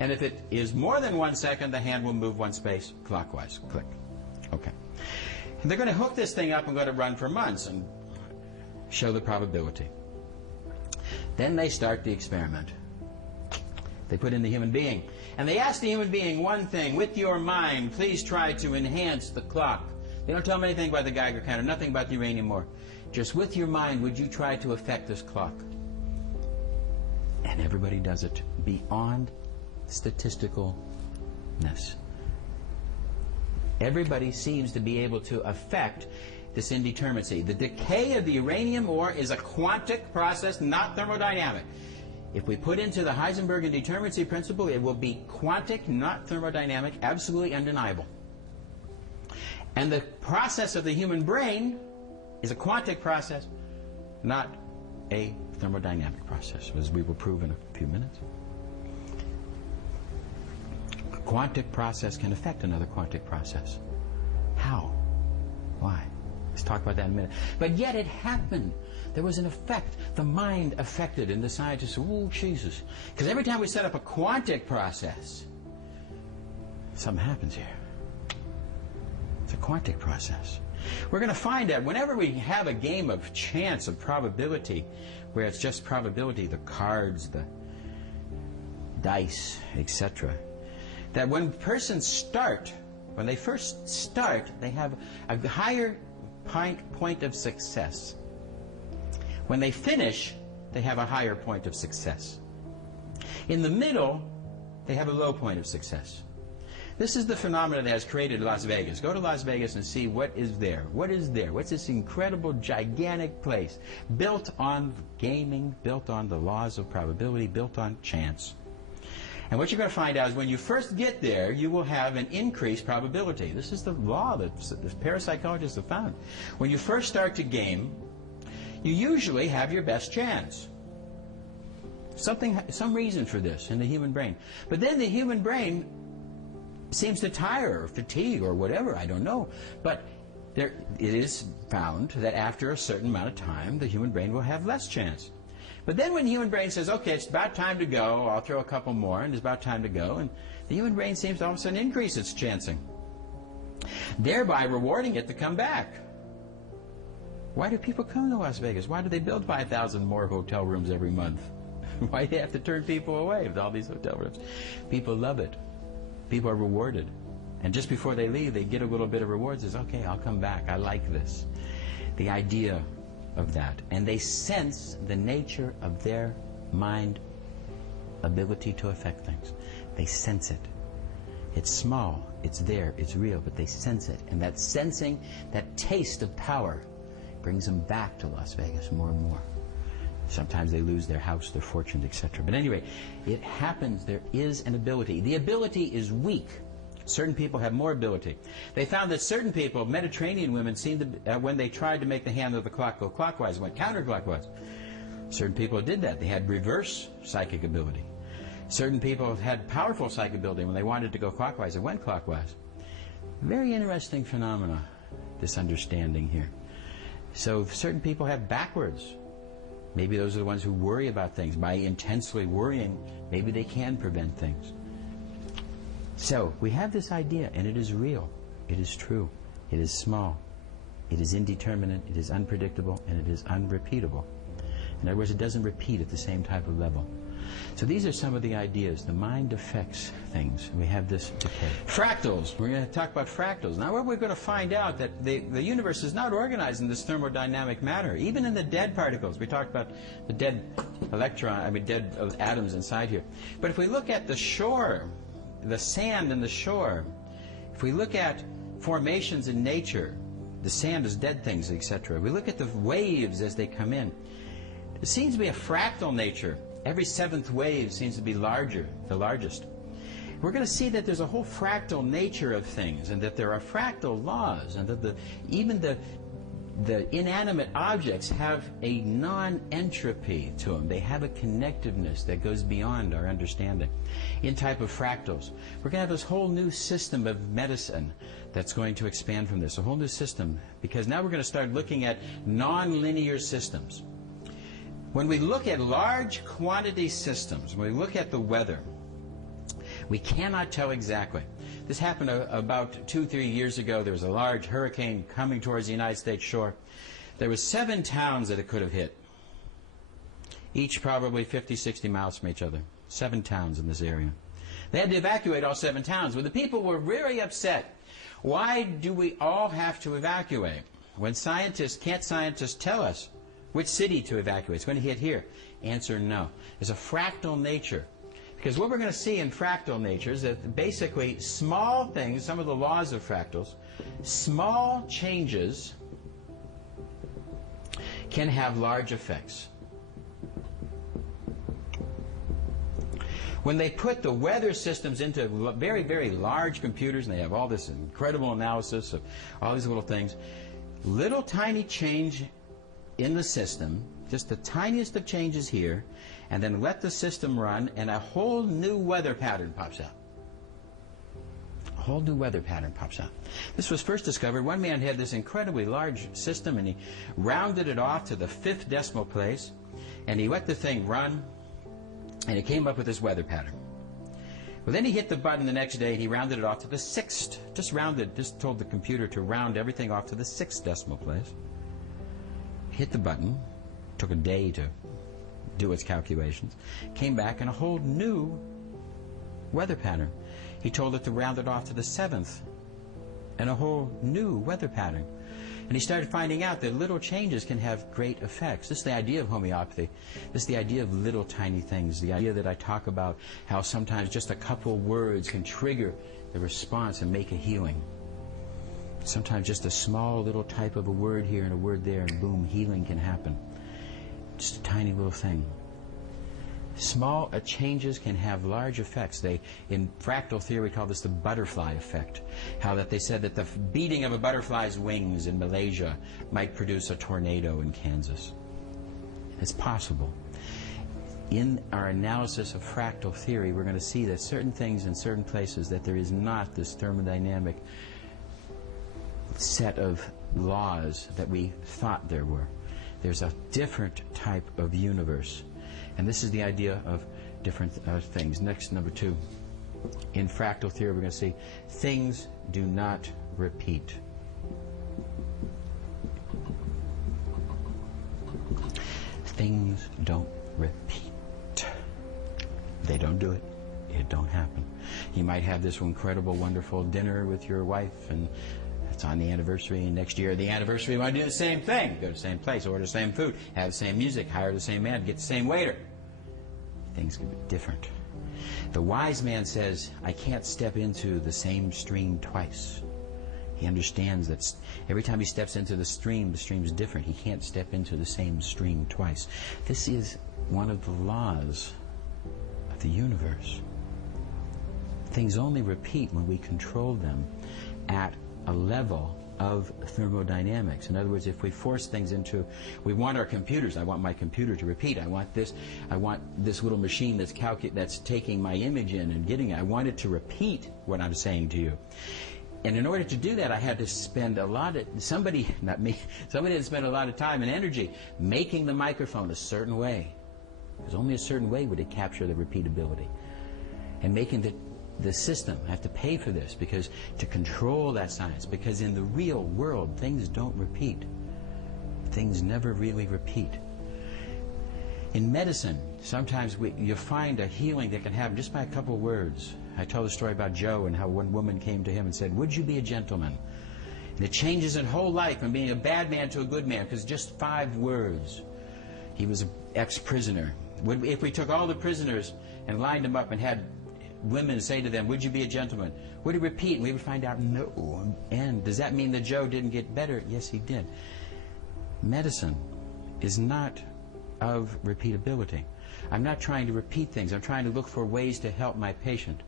And if it is more than 1 second, the hand will move 1 space clockwise, click. Okay. And they're going to hook this thing up and let it run for months and show the probability. Then they start the experiment. They put in the human being. And they ask the human being one thing: with your mind, please try to enhance the clock. They don't tell them anything about the Geiger counter, nothing about the uranium ore. Just with your mind, would you try to affect this clock? And everybody does it beyond statisticalness. Everybody seems to be able to affect this indeterminacy. The decay of the uranium ore is a quantic process, not thermodynamic. If we put into the Heisenberg indeterminacy principle, it will be quantic, not thermodynamic, absolutely undeniable. And the process of the human brain is a quantic process, not a thermodynamic process, as we will prove in a few minutes. A quantic process can affect another quantic process. How? Why? Let's talk about that in a minute. But yet it happened. There was an effect. The mind affected, and the scientists said, oh, Jesus. Because every time we set up a quantic process, something happens here. It's a quantic process. We're going to find out whenever we have a game of chance, of probability, where it's just probability, the cards, the dice, etc., that when persons start, when they first start, they have a higher point of success. When they finish, they have a higher point of success. In the middle, they have a low point of success. This is the phenomenon that has created Las Vegas. Go to Las Vegas and see what is there. What is there? What's this incredible, gigantic place built on gaming, built on the laws of probability, built on chance. And what you're going to find out is when you first get there, you will have an increased probability. This is the law that the parapsychologists have found. When you first start to game, you usually have your best chance. Some reason for this in the human brain. But then the human brain seems to tire or fatigue or whatever, I don't know. But it is found that after a certain amount of time, the human brain will have less chance. But then when the human brain says, okay, it's about time to go, I'll throw a couple more, and it's about time to go, and the human brain seems to all of a sudden increase its chancing, thereby rewarding it to come back. Why do people come to Las Vegas? Why do they build 5,000 more hotel rooms every month? Why do they have to turn people away with all these hotel rooms? People love it. People are rewarded. And just before they leave, they get a little bit of rewards. Says, okay, I'll come back. I like this. The idea of that. And they sense the nature of their mind ability to affect things. They sense it. It's small. It's there. It's real. But they sense it. And that sensing, that taste of power, brings them back to Las Vegas more and more. Sometimes they lose their house, their fortune, etc. But anyway, it happens. There is an ability. The ability is weak. Certain people have more ability. They found that certain people, Mediterranean women, seemed to, when they tried to make the hand of the clock go clockwise, went counterclockwise. Certain people did that. They had reverse psychic ability. Certain people had powerful psychic ability. When they wanted to go clockwise, it went clockwise. Very interesting phenomena, this understanding here. So certain people have backwards. Maybe those are the ones who worry about things. By intensely worrying, maybe they can prevent things. So we have this idea, and it is real. It is true. It is small. It is indeterminate. It is unpredictable, and it is unrepeatable. In other words, it doesn't repeat at the same type of level. So these are some of the ideas. The mind affects things. We have this decay. Fractals. We're going to talk about fractals. Now we're going to find out that the universe is not organized in this thermodynamic manner. Even in the dead particles. We talked about the dead dead atoms inside here. But if we look at the shore, the sand and the shore, if we look at formations in nature, the sand is dead things, etc. We look at the waves as they come in. There seems to be a fractal nature. Every seventh wave seems to be larger, the largest. We're going to see that there's a whole fractal nature of things, and that there are fractal laws, and that even the inanimate objects have a non-entropy to them. They have a connectiveness that goes beyond our understanding. In type of fractals, we're going to have this whole new system of medicine that's going to expand from this, a whole new system, because now we're going to start looking at non-linear systems. When we look at large quantity systems, when we look at the weather, we cannot tell exactly. This happened about 2-3 years ago. There was a large hurricane coming towards the United States shore. There were 7 towns that it could have hit, each probably 50-60 miles from each other. 7 towns in this area. They had to evacuate all 7 towns. Well, the people were very upset. Why do we all have to evacuate? Can't scientists tell us which city to evacuate? It's going to hit here. Answer, no. There's a fractal nature. Because what we're going to see in fractal nature is that basically small things, some of the laws of fractals, small changes can have large effects. When they put the weather systems into very, very large computers, and they have all this incredible analysis of all these little things, little tiny change in the system, just the tiniest of changes here, and then let the system run, and a whole new weather pattern pops out. A whole new weather pattern pops out. This was first discovered. One man had this incredibly large system, and he rounded it off to the 5th decimal place, and he let the thing run, and he came up with this weather pattern. Well, then he hit the button the next day, and he rounded it off to the 6th. Just told the computer to round everything off to the 6th decimal place. Hit the button, took a day to do its calculations, came back, and a whole new weather pattern. He told it to round it off to the 7th, and a whole new weather pattern. And he started finding out that little changes can have great effects. This is the idea of homeopathy. This is the idea of little tiny things. The idea that I talk about how sometimes just a couple words can trigger the response and make a healing. Sometimes just a small little type of a word here and a word there, and boom, healing can happen. Just a tiny little thing. Small changes can have large effects. In fractal theory, we call this the butterfly effect. How that they said that the beating of a butterfly's wings in Malaysia might produce a tornado in Kansas. It's possible. in our analysis of fractal theory, we're going to see that certain things in certain places, that there is not this thermodynamic set of laws that we thought there were. There's a different type of universe. And this is the idea of different things. Next, number 2. In fractal theory, we're going to see things do not repeat. Things don't repeat. They don't do it. It don't happen. You might have this incredible, wonderful dinner with your wife, and it's on the anniversary, and next year, the anniversary, you want to do the same thing. Go to the same place, order the same food, have the same music, hire the same man, get the same waiter. Things can be different. The wise man says, I can't step into the same stream twice. He understands that every time he steps into the stream's different. He can't step into the same stream twice. This is one of the laws of the universe. Things only repeat when we control them at a level of thermodynamics. In other words, if we force things into, we want our computers, I want my computer to repeat, I want this little machine that's taking my image in and getting it, I want it to repeat what I'm saying to you. And in order to do that, I had to spend a lot of, somebody had to spend a lot of time and energy making the microphone a certain way. Because only a certain way would it capture the repeatability. And making the system, I have to pay for this because to control that science, because in the real world things don't repeat. Things never really repeat. In medicine, sometimes you find a healing that can happen just by a couple of words. I told the story about Joe and how one woman came to him and said, would you be a gentleman? And it changes his whole life from being a bad man to a good man because just 5 words. He was an ex-prisoner. If we took all the prisoners and lined them up and had women say to them, would you be a gentleman? Would he repeat? And we would find out, no. And does that mean that Joe didn't get better? Yes, he did. Medicine is not of repeatability. I'm not trying to repeat things. I'm trying to look for ways to help my patient.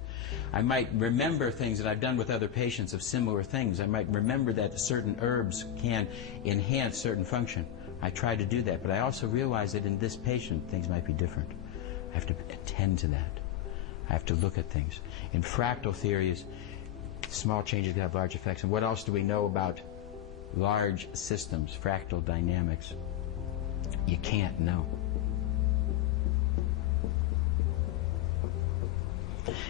I might remember things that I've done with other patients of similar things. I might remember that certain herbs can enhance certain function. I try to do that, but I also realize that in this patient, things might be different. I have to attend to that. I have to look at things. In fractal theories, small changes can have large effects. And what else do we know about large systems, fractal dynamics? You can't know.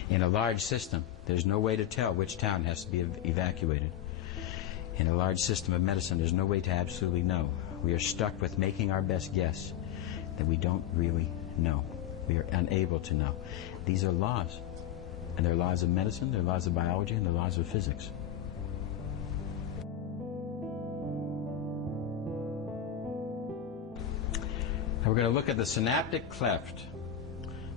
In a large system, there's no way to tell which town has to be evacuated. In a large system of medicine, there's no way to absolutely know. We are stuck with making our best guess that we don't really know. We are unable to know. These are laws. And they're laws of medicine, they're laws of biology, and they're laws of physics. Now we're going to look at the synaptic cleft.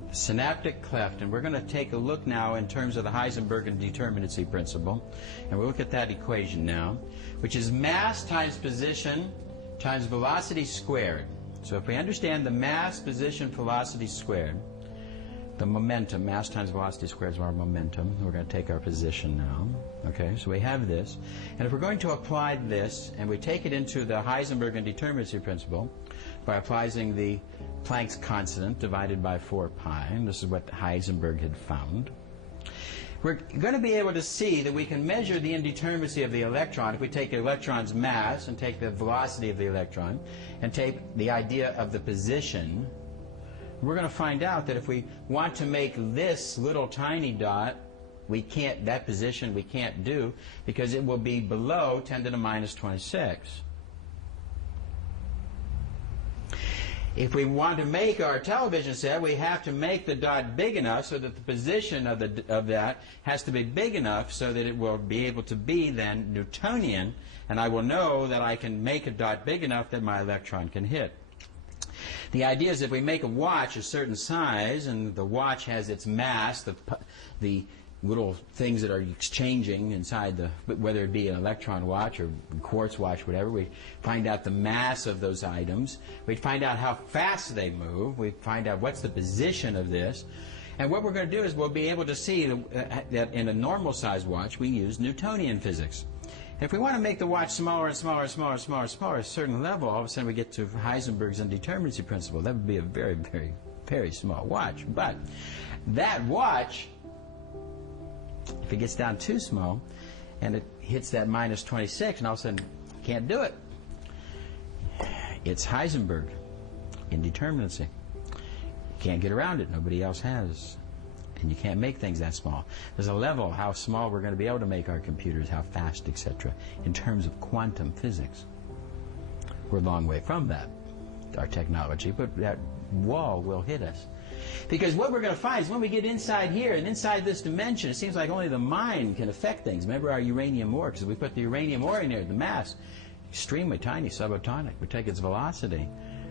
The synaptic cleft, and we're going to take a look now in terms of the Heisenberg indeterminacy principle. And we'll look at that equation now, which is mass times position times velocity squared. So if we understand the mass, position, velocity squared, the momentum, mass times velocity squared is our momentum. We're going to take our position now. Okay, so we have this. And if we're going to apply this, and we take it into the Heisenberg indeterminacy principle by applying the Planck's constant divided by 4 pi, and this is what Heisenberg had found, we're going to be able to see that we can measure the indeterminacy of the electron if we take the electron's mass and take the velocity of the electron and take the idea of the position. We're going to find out that if we want to make this little tiny dot, we can't, that position we can't do because it will be below 10 to the minus 26. If we want to make our television set, we have to make the dot big enough so that the position of that has to be big enough so that it will be able to be then Newtonian, and I will know that I can make a dot big enough that my electron can hit. The idea is if we make a watch a certain size, and the watch has its mass, the little things that are exchanging inside the, whether it be an electron watch or quartz watch, whatever, we find out the mass of those items. We find out how fast they move. We find out what's the position of this. And what we're going to do is we'll be able to see that in a normal size watch we use Newtonian physics. If we want to make the watch smaller and smaller and smaller and smaller and smaller, at a certain level, all of a sudden we get to Heisenberg's indeterminacy principle. That would be a very, very very small watch. But that watch, if it gets down too small and it hits that minus 26 and all of a sudden can't do it, it's Heisenberg, indeterminacy. You can't get around it. Nobody else has. And you can't make things that small. There's a level how small we're going to be able to make our computers, how fast, etc. in terms of quantum physics. We're a long way from that, our technology, but that wall will hit us. Because what we're going to find is when we get inside here and inside this dimension, it seems like only the mind can affect things. Remember our uranium ore, because if we put the uranium ore in there, the mass, extremely tiny, subatomic. We take its velocity,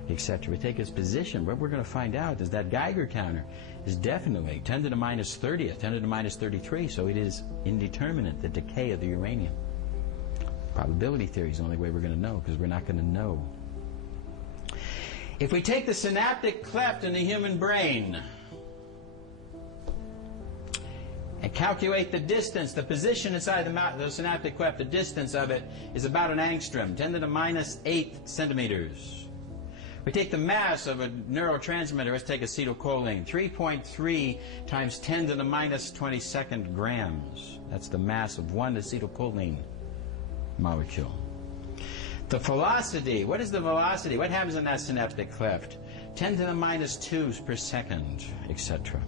etc. We take its position. What we're going to find out is that Geiger counter is definitely 10 to the minus 30th, 10 to the minus 33, so it is indeterminate, the decay of the uranium. Probability theory is the only way we're going to know, because we're not going to know. If we take the synaptic cleft in the human brain and calculate the distance, the position inside the synaptic cleft, the distance of it is about an angstrom, 10 to the minus 8 centimeters. We take the mass of a neurotransmitter, let's take acetylcholine, 3.3 times 10 to the minus 22nd grams. That's the mass of one acetylcholine molecule. The velocity, what is the velocity? What happens in that synaptic cleft? 10 to the minus 2 per second, etc.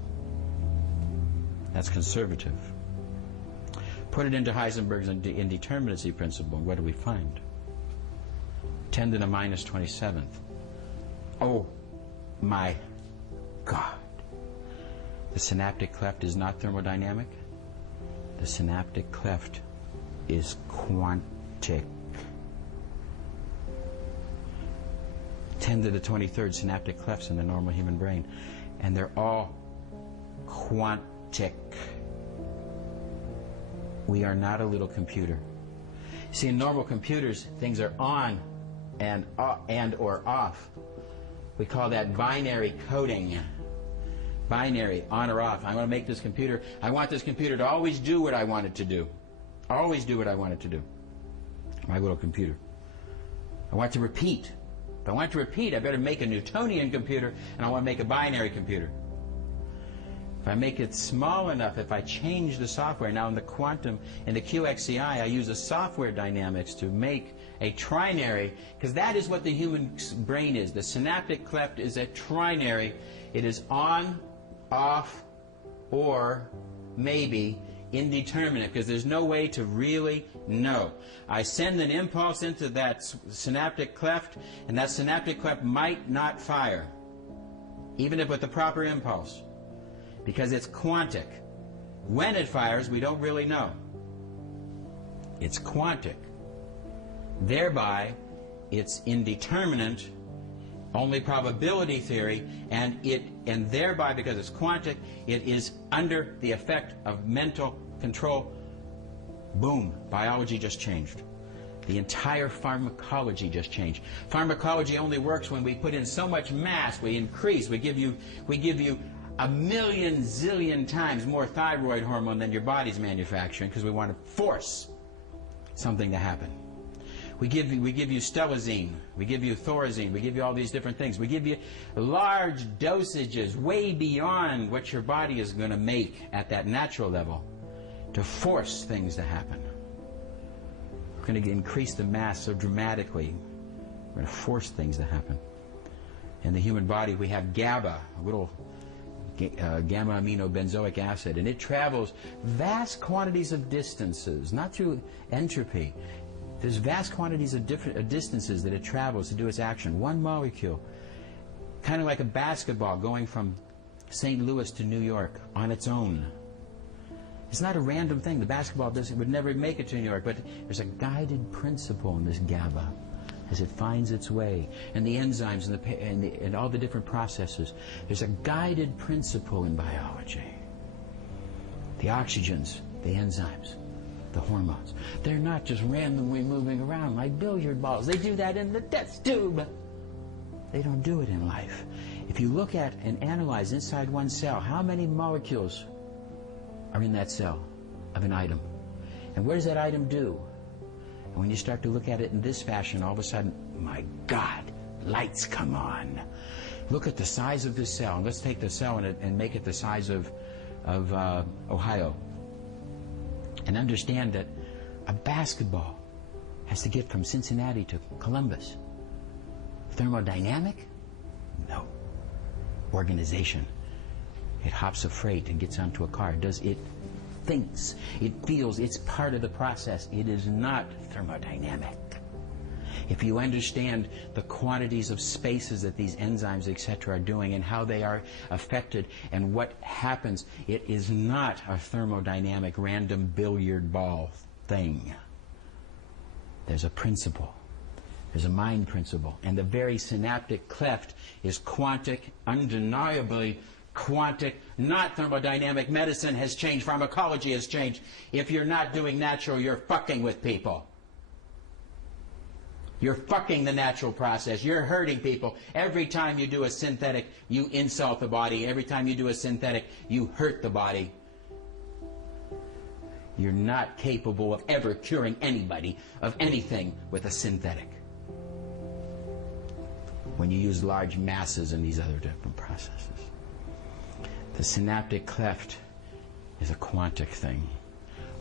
That's conservative. Put it into Heisenberg's indeterminacy principle, what do we find? 10 to the minus 27th. Oh my God. The synaptic cleft is not thermodynamic. The synaptic cleft is quantic. 10 to the 23rd synaptic clefts in the normal human brain. And they're all quantic. We are not a little computer. See, in normal computers, things are on and or off. We call that binary coding. Binary, on or off. I want to make this computer, I want this computer to always do what I want it to do. Always do what I want it to do. My little computer. I want to repeat. If I want to repeat, I better make a Newtonian computer, and I want to make a binary computer. If I make it small enough, if I change the software, now in the quantum, in the QXCI, I use a software dynamics to make a trinary, because that is what the human brain is. The synaptic cleft is a trinary. It is on, off, or maybe indeterminate, because there's no way to really know. I send an impulse into that synaptic cleft, and that synaptic cleft might not fire, even if with the proper impulse, because it's quantic. When it fires, we don't really know. It's quantic. Thereby, it's indeterminate, only probability theory, and thereby, because it's quantic, it is under the effect of mental control. Boom, biology just changed. The entire pharmacology just changed. Pharmacology only works when we put in so much mass, we increase, we give you a million zillion times more thyroid hormone than your body's manufacturing, because we want to force something to happen. We give you stelazine, we give you thorazine, we give you all these different things. We give you large dosages way beyond what your body is going to make at that natural level to force things to happen. We're going to increase the mass so dramatically. We're going to force things to happen. In the human body, we have GABA, a little gamma-aminobenzoic acid, and it travels vast quantities of distances, not through entropy. There's vast quantities of different distances that it travels to do its action. One molecule, kind of like a basketball going from St. Louis to New York on its own. It's not a random thing. The basketball would never make it to New York, but there's a guided principle in this GABA as it finds its way, and the enzymes and all the different processes. There's a guided principle in biology. The oxygens, the enzymes, the hormones. They're not just randomly moving around like billiard balls. They do that in the test tube. They don't do it in life. If you look at and analyze inside one cell, how many molecules are in that cell of an item? And what does that item do? And when you start to look at it in this fashion, all of a sudden, my God, lights come on. Look at the size of this cell. And let's take the cell and make it the size of Ohio. And understand that a basketball has to get from Cincinnati to Columbus. Thermodynamic? No. Organization. It hops a freight and gets onto a car. It thinks, it feels, it's part of the process. It is not thermodynamic. If you understand the quantities of spaces that these enzymes, etc., are doing and how they are affected and what happens, it is not a thermodynamic random billiard ball thing. There's a principle. There's a mind principle. And the very synaptic cleft is quantic, undeniably quantic, not thermodynamic. Medicine has changed. Pharmacology has changed. If you're not doing natural, you're fucking with people. You're fucking the natural process. You're hurting people. Every time you do a synthetic, you insult the body. Every time you do a synthetic, you hurt the body. You're not capable of ever curing anybody of anything with a synthetic when you use large masses in these other different processes. The synaptic cleft is a quantic thing.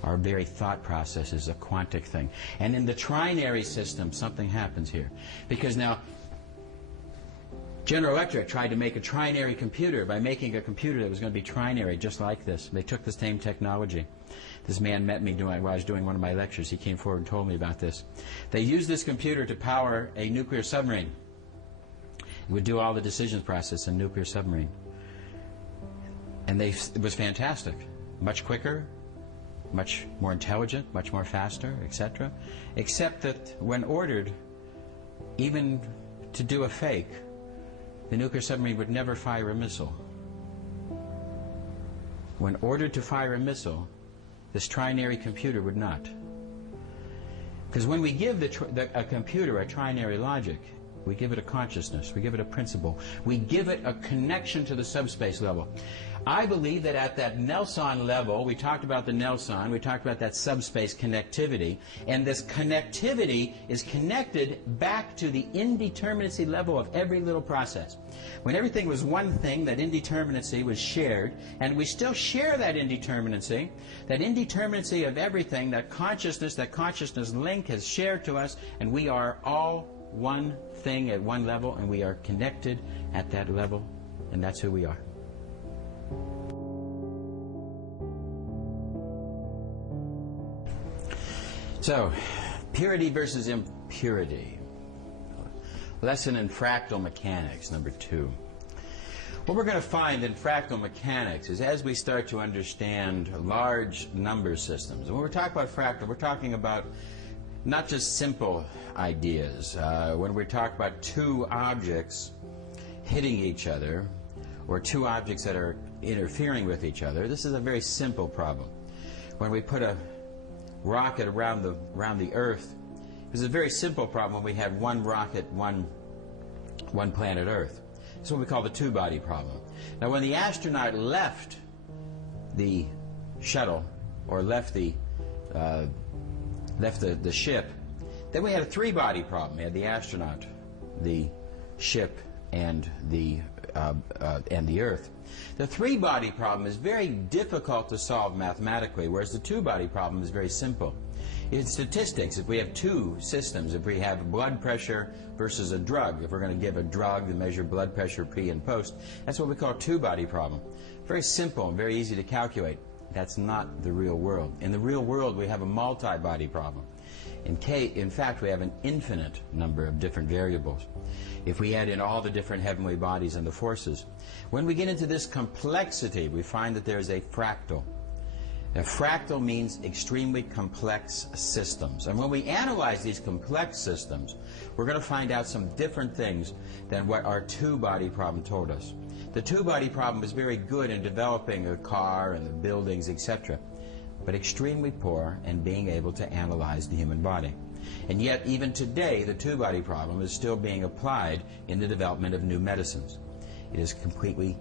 Our very thought process is a quantic thing. And in the trinary system, something happens here. Because now, General Electric tried to make a trinary computer by making a computer that was going to be trinary, just like this. They took the same technology. This man met me while I was doing one of my lectures. He came forward and told me about this. They used this computer to power a nuclear submarine. It would do all the decisions process in a nuclear submarine. And it was fantastic. Much quicker, much more intelligent, much more faster, etc. Except that when ordered, even to do a fake, the nuclear submarine would never fire a missile. When ordered to fire a missile, this trinary computer would not. Because when we give a computer a trinary logic, we give it a consciousness, we give it a principle, we give it a connection to the subspace level. I believe that at that Nelson level, we talked about the Nelson, we talked about that subspace connectivity, and this connectivity is connected back to the indeterminacy level of every little process. When everything was one thing, that indeterminacy was shared, and we still share that indeterminacy of everything, that consciousness link has shared to us, and we are all one thing at one level, and we are connected at that level, and that's who we are. So, purity versus impurity. Lesson in fractal mechanics, number 2. What we're going to find in fractal mechanics is as we start to understand large number systems, and when we're talking about fractal, we're talking about not just simple ideas. When we talk about two objects hitting each other, or two objects that are interfering with each other, this is a very simple problem. When we put a rocket around the Earth, it's a very simple problem when we have one rocket, one planet Earth. It's what we call the two-body problem. Now, when the astronaut left the shuttle, or left the ship, then we had a three-body problem. We had the astronaut, the ship, and the Earth. The three-body problem is very difficult to solve mathematically, whereas the two-body problem is very simple. In statistics, if we have two systems, if we have blood pressure versus a drug, if we're going to give a drug to measure blood pressure pre and post, that's what we call a two-body problem. Very simple and very easy to calculate. That's not the real world. In the real world, we have a multi-body problem. In fact, we have an infinite number of different variables. If we add in all the different heavenly bodies and the forces, when we get into this complexity, we find that there is a fractal. A fractal means extremely complex systems. And when we analyze these complex systems, we're going to find out some different things than what our two-body problem told us. The two-body problem is very good in developing a car and the buildings, etc., but extremely poor in being able to analyze the human body. And yet, even today, the two-body problem is still being applied in the development of new medicines. It is completely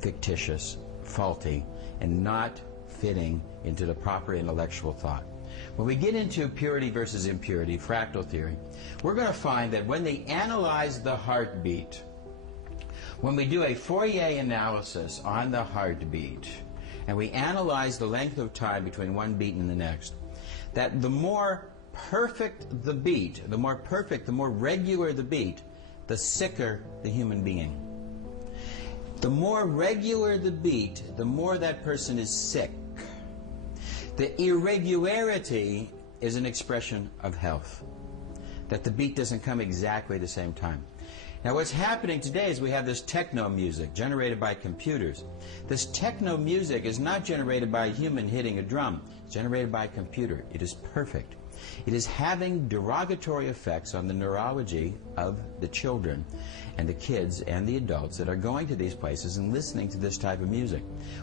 fictitious, faulty, and not fitting into the proper intellectual thought. When we get into purity versus impurity, fractal theory, we're going to find that when they analyze the heartbeat, When we do a Fourier analysis on the heartbeat, and we analyze the length of time between one beat and the next, that the more perfect the beat, the more perfect, the more regular the beat, the sicker the human being. The more regular the beat, the more that person is sick. The irregularity is an expression of health, that the beat doesn't come exactly at the same time. Now what's happening today is we have this techno music generated by computers. This techno music is not generated by a human hitting a drum. It's generated by a computer. It is perfect. It is having derogatory effects on the neurology of the children and the kids and the adults that are going to these places and listening to this type of music.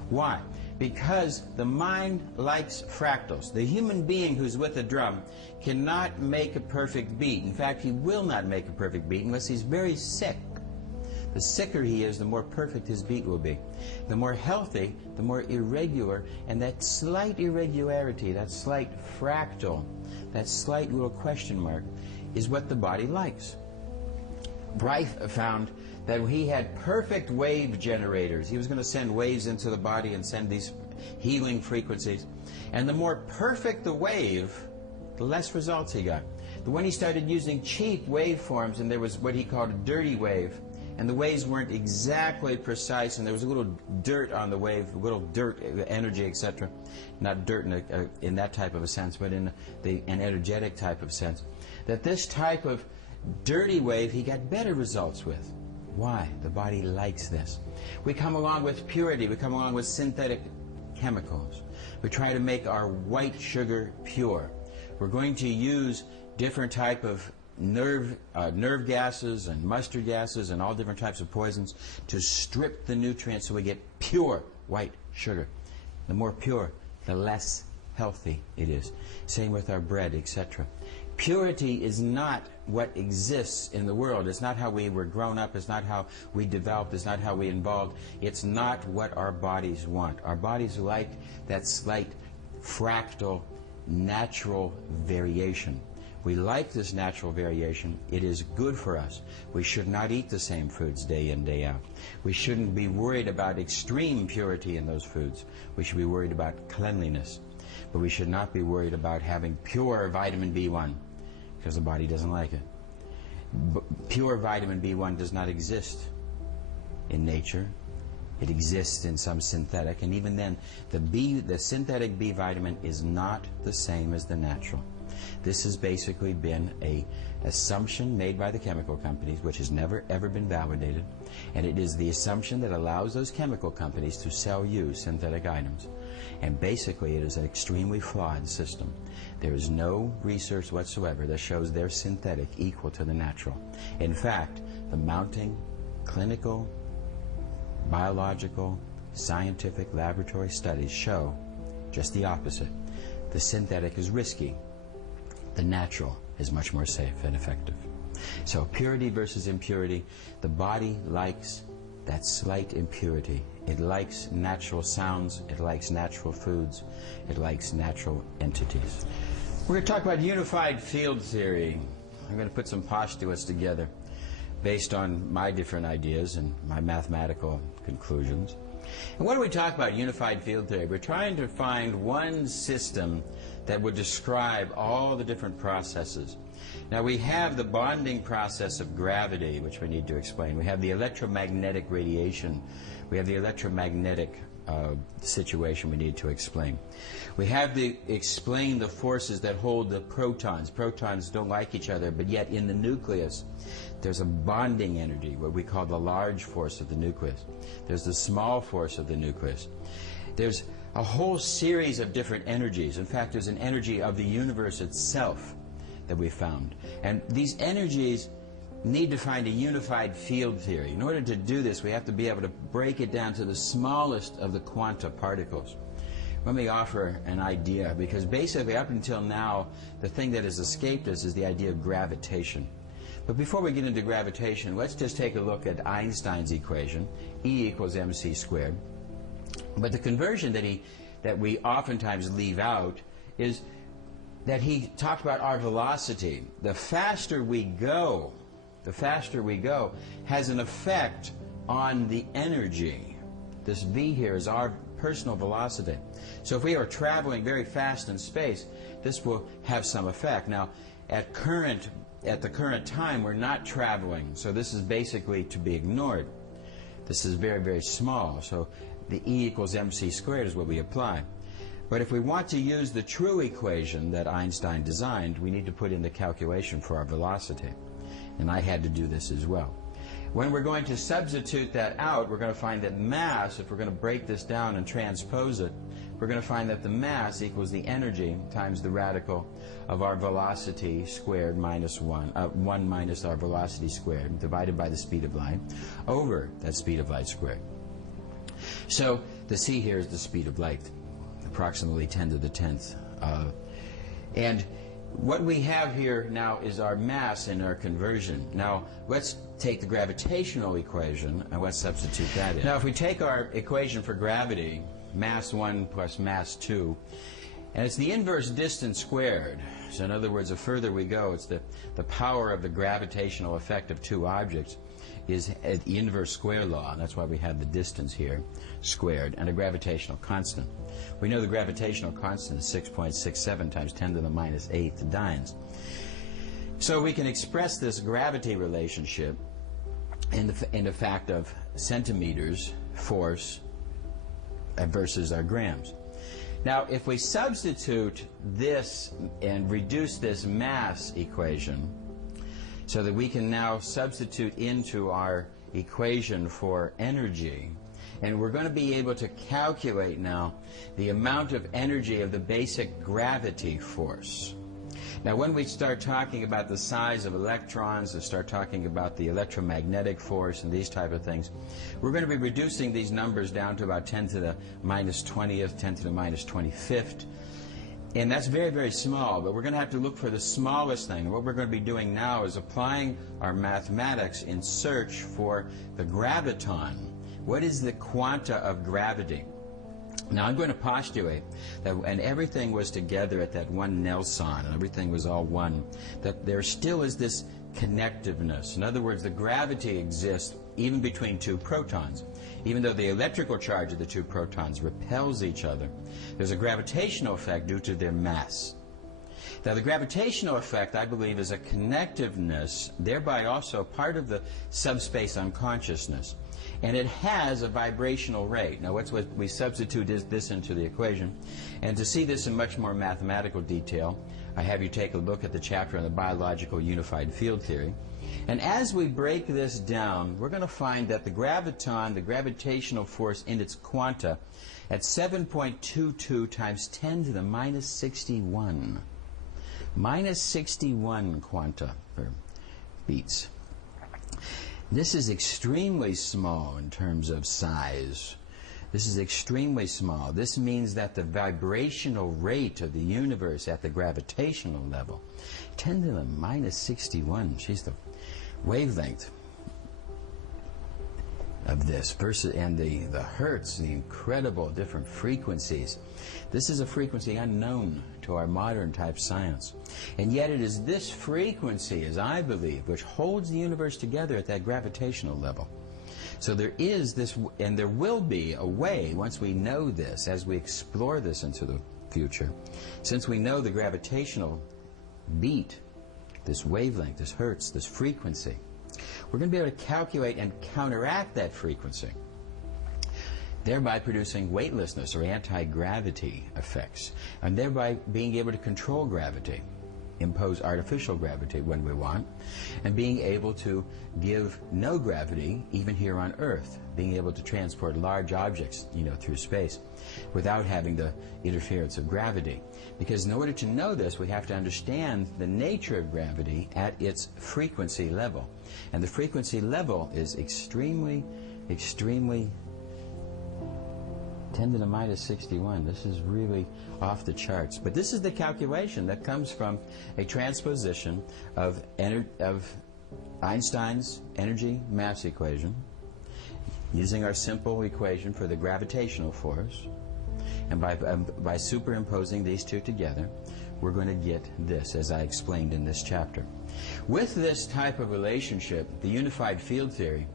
Why? Because the mind likes fractals. The human being who's with a drum cannot make a perfect beat. In fact, he will not make a perfect beat unless he's very sick. The sicker he is, the more perfect his beat will be. The more healthy, the more irregular, and that slight irregularity, that slight fractal, that slight little question mark, is what the body likes. Reich found that he had perfect wave generators. He was going to send waves into the body and send these healing frequencies. And the more perfect the wave, the less results he got. But when he started using cheap waveforms, and there was what he called a dirty wave, and the waves weren't exactly precise, and there was a little dirt on the wave, a little dirt, energy, etc. Not dirt in that type of a sense, but in an energetic type of sense. That this type of dirty wave he got better results with. Why? The body likes this. We come along with purity. We come along with synthetic chemicals. We try to make our white sugar pure. We're going to use different type of nerve gases and mustard gases and all different types of poisons to strip the nutrients so we get pure white sugar. The more pure, the less healthy it is. Same with our bread, etc. Purity is not what exists in the world. It's not how we were grown up. It's not how we developed. It's not how we evolved. It's not what our bodies want. Our bodies like that slight fractal natural variation. We like this natural variation. It is good for us. We should not eat the same foods day in, day out. We shouldn't be worried about extreme purity in those foods. We should be worried about cleanliness. But we should not be worried about having pure vitamin B1, because the body doesn't like it. Pure vitamin B1 does not exist in nature. It exists in some synthetic, and even then, the synthetic B vitamin is not the same as the natural. This has basically been an assumption made by the chemical companies, which has never ever been validated, and it is the assumption that allows those chemical companies to sell you synthetic items. And basically it is an extremely flawed system. There is no research whatsoever that shows their synthetic equal to the natural. In fact, the mounting clinical, biological, scientific laboratory studies show just the opposite. The synthetic is risky. The natural is much more safe and effective. So purity versus impurity, the body likes that slight impurity. It likes natural sounds, it likes natural foods, it likes natural entities. We're going to talk about unified field theory. I'm going to put some postulates together based on my different ideas and my mathematical conclusions. And what do we talk about unified field theory? We're trying to find one system that would describe all the different processes. Now we have the bonding process of gravity, which we need to explain. We have the electromagnetic radiation. We have the electromagnetic situation we need to explain. We have to explain the forces that hold the protons. Protons don't like each other, but yet in the nucleus there's a bonding energy, what we call the large force of the nucleus. There's the small force of the nucleus. There's a whole series of different energies. In fact, there's an energy of the universe itself that we found. And these energies need to find a unified field theory. In order to do this, we have to be able to break it down to the smallest of the quanta particles. Let me offer an idea, because basically up until now, the thing that has escaped us is the idea of gravitation. But before we get into gravitation, let's just take a look at Einstein's equation, E equals mc squared. But the conversion that we oftentimes leave out is that he talked about our velocity. The faster we go has an effect on the energy. This v here is our personal velocity. So if we are traveling very fast in space, this will have some effect. Now, at the current time, we're not traveling, so this is basically to be ignored. This is very, very small, so the E equals mc squared is what we apply. But if we want to use the true equation that Einstein designed, we need to put in the calculation for our velocity. And I had to do this as well. When we're going to substitute that out, we're going to find that mass, if we're going to break this down and transpose it, we're going to find that the mass equals the energy times the radical of our velocity squared minus 1 minus our velocity squared, divided by the speed of light, over that speed of light squared. So the c here is the speed of light, approximately 10 to the 10th. And what we have here now is our mass in our conversion. Now, let's take the gravitational equation and let's substitute that in. Now, if we take our equation for gravity, mass 1 plus mass 2, and it's the inverse distance squared. So in other words, the further we go, it's the power of the gravitational effect of two objects is the inverse square law, and that's why we have the distance here squared, and a gravitational constant. We know the gravitational constant is 6.67 times 10 to the minus 8th dynes. So we can express this gravity relationship in the fact of centimeters force versus our grams. Now, if we substitute this and reduce this mass equation so that we can now substitute into our equation for energy, and we're going to be able to calculate now the amount of energy of the basic gravity force. Now, when we start talking about the size of electrons and start talking about the electromagnetic force and these type of things, we're going to be reducing these numbers down to about 10 to the minus 20th, 10 to the minus 25th. And that's very, very small, but we're going to have to look for the smallest thing. What we're going to be doing now is applying our mathematics in search for the graviton. What is the quanta of gravity? Now, I'm going to postulate that when everything was together at that one Nelson, and everything was all one, that there still is this connectiveness. In other words, the gravity exists even between two protons. Even though the electrical charge of the two protons repels each other, there's a gravitational effect due to their mass. Now, the gravitational effect, I believe, is a connectiveness, thereby also part of the subspace unconsciousness. And it has a vibrational rate. Now, what we substitute this into the equation. And to see this in much more mathematical detail, I have you take a look at the chapter on the biological unified field theory. And as we break this down, we're going to find that the graviton, the gravitational force in its quanta, at 7.22 times 10 to the minus 61. Minus 61 quanta, or beats. This is extremely small in terms of size. This is extremely small. This means that the vibrational rate of the universe at the gravitational level, 10 to the minus 61, she's the wavelength of this versus, and the hertz, the incredible different frequencies. This is a frequency unknown to our modern type science. And yet it is this frequency, as I believe, which holds the universe together at that gravitational level. So there is this, and there will be a way, once we know this, as we explore this into the future, since we know the gravitational beat, this wavelength, this hertz, this frequency, we're going to be able to calculate and counteract that frequency, thereby producing weightlessness or anti-gravity effects, and thereby being able to control gravity, impose artificial gravity when we want, and being able to give no gravity even here on Earth, being able to transport large objects, through space without having the interference of gravity. Because in order to know this, we have to understand the nature of gravity at its frequency level. And the frequency level is extremely, extremely 10 to the minus 61. This is really off the charts. But this is the calculation that comes from a transposition of Einstein's energy mass equation, using our simple equation for the gravitational force. And by superimposing these two together, we're going to get this, as I explained in this chapter. With this type of relationship, the unified field theory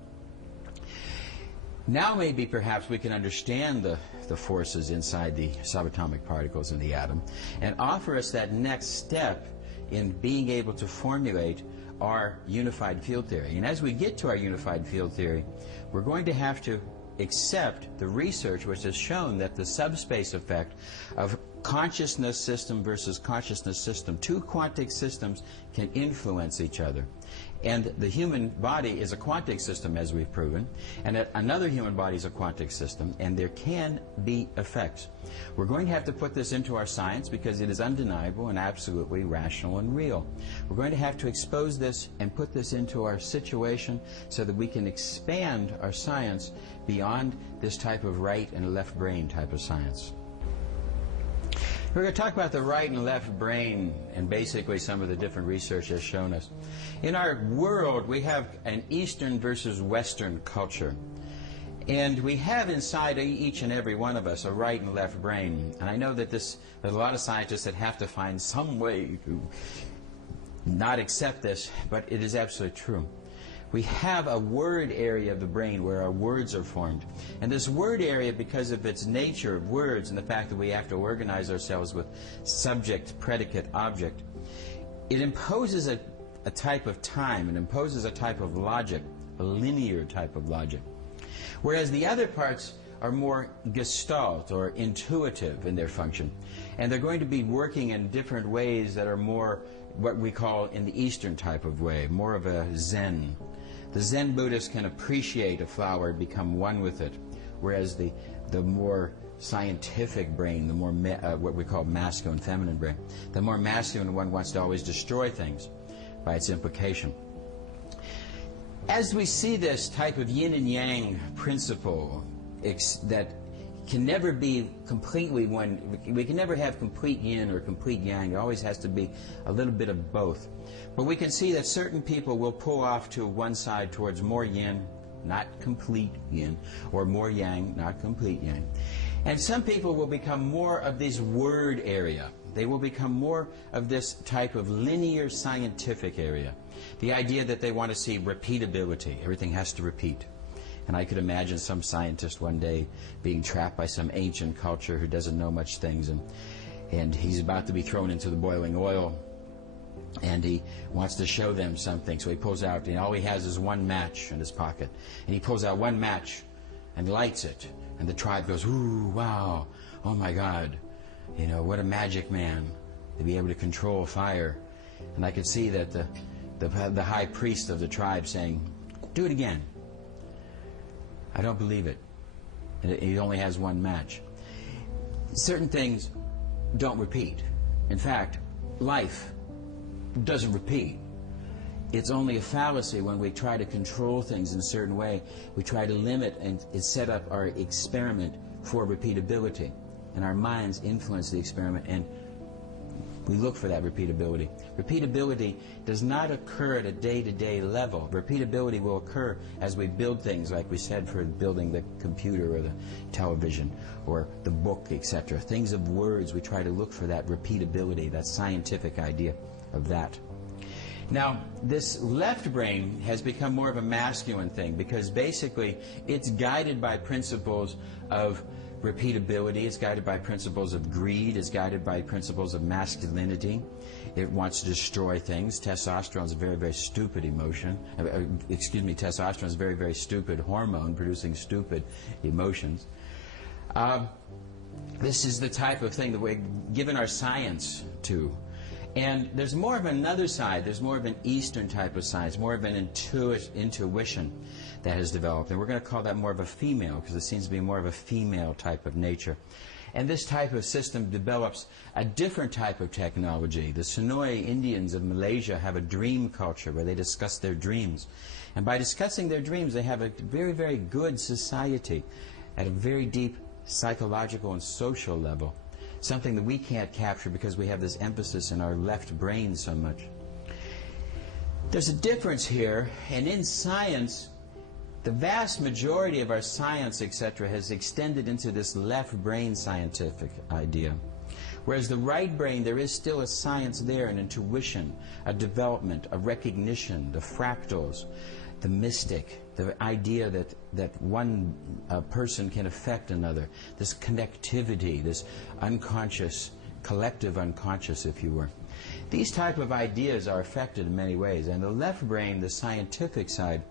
Now maybe perhaps we can understand the forces inside the subatomic particles in the atom and offer us that next step in being able to formulate our unified field theory. And as we get to our unified field theory, we're going to have to accept the research which has shown that the subspace effect of consciousness system versus consciousness system, two quantic systems can influence each other. And the human body is a quantic system, as we've proven, and another human body is a quantic system, and there can be effects. We're going to have to put this into our science because it is undeniable and absolutely rational and real. We're going to have to expose this and put this into our situation so that we can expand our science beyond this type of right and left brain type of science. We're going to talk about the right and left brain and basically some of the different research has shown us. In our world, we have an Eastern versus Western culture. And we have inside each and every one of us a right and left brain. And I know that there's a lot of scientists that have to find some way to not accept this, but it is absolutely true. We have a word area of the brain where our words are formed. And this word area, because of its nature of words and the fact that we have to organize ourselves with subject, predicate, object, it imposes a type of time, it imposes a type of logic, a linear type of logic. Whereas the other parts are more gestalt or intuitive in their function. And they're going to be working in different ways that are more what we call in the Eastern type of way, more of a Zen. The Zen Buddhist can appreciate a flower and become one with it, whereas the more scientific brain, the more what we call masculine, feminine brain, the more masculine one wants to always destroy things by its implication. As we see this type of yin and yang principle that can never be completely one, we can never have complete yin or complete yang. It always has to be a little bit of both. But we can see that certain people will pull off to one side towards more yin, not complete yin, or more yang, not complete yang. And some people will become more of this word area. They will become more of this type of linear scientific area. The idea that they want to see repeatability. Everything has to repeat. And I could imagine some scientist one day being trapped by some ancient culture who doesn't know much things, and he's about to be thrown into the boiling oil, and he wants to show them something. So he pulls out, and all he has is one match in his pocket. And he pulls out one match and lights it. And the tribe goes, ooh, wow, oh my God. You know, what a magic man to be able to control fire. And I could see that the high priest of the tribe saying, do it again. I don't believe it. He only has one match. Certain things don't repeat. In fact, life doesn't repeat. It's only a fallacy when we try to control things in a certain way. We try to limit and set up our experiment for repeatability. And our minds influence the experiment, and we look for that repeatability. Repeatability does not occur at a day-to-day level. Repeatability will occur as we build things, like we said, for building the computer or the television or the book, etc. Things of words, we try to look for that repeatability, that scientific idea of that. Now, this left brain has become more of a masculine thing because basically it's guided by principles of repeatability, it's guided by principles of greed, it's guided by principles of masculinity. It wants to destroy things. Testosterone is a very, very stupid emotion. Testosterone is a very, very stupid hormone producing stupid emotions. This is the type of thing that we're given our science to. And there's more of another side, there's more of an Eastern type of science, more of an intuition that has developed. And we're going to call that more of a female, because it seems to be more of a female type of nature. And this type of system develops a different type of technology. The Sonoy Indians of Malaysia have a dream culture where they discuss their dreams. And by discussing their dreams, they have a very, very good society at a very deep psychological and social level. Something that we can't capture because we have this emphasis in our left brain so much. There's a difference here, and in science, the vast majority of our science, etc., has extended into this left brain scientific idea. Whereas the right brain, there is still a science there, an intuition, a development, a recognition, the fractals, the mystic, the idea that one person can affect another, this connectivity, this unconscious, collective unconscious, if you were. These type of ideas are affected in many ways, and the left brain, the scientific side,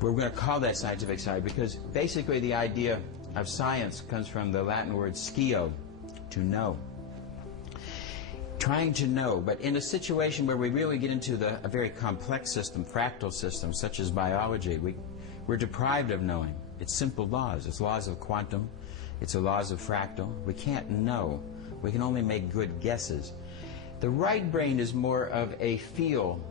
we're going to call that scientific side because basically the idea of science comes from the Latin word scio, to know. Trying to know, but in a situation where we really get into a very complex system, fractal system, such as biology, we're deprived of knowing. It's simple laws. It's laws of quantum. It's the laws of fractal. We can't know. We can only make good guesses. The right brain is more of a feel.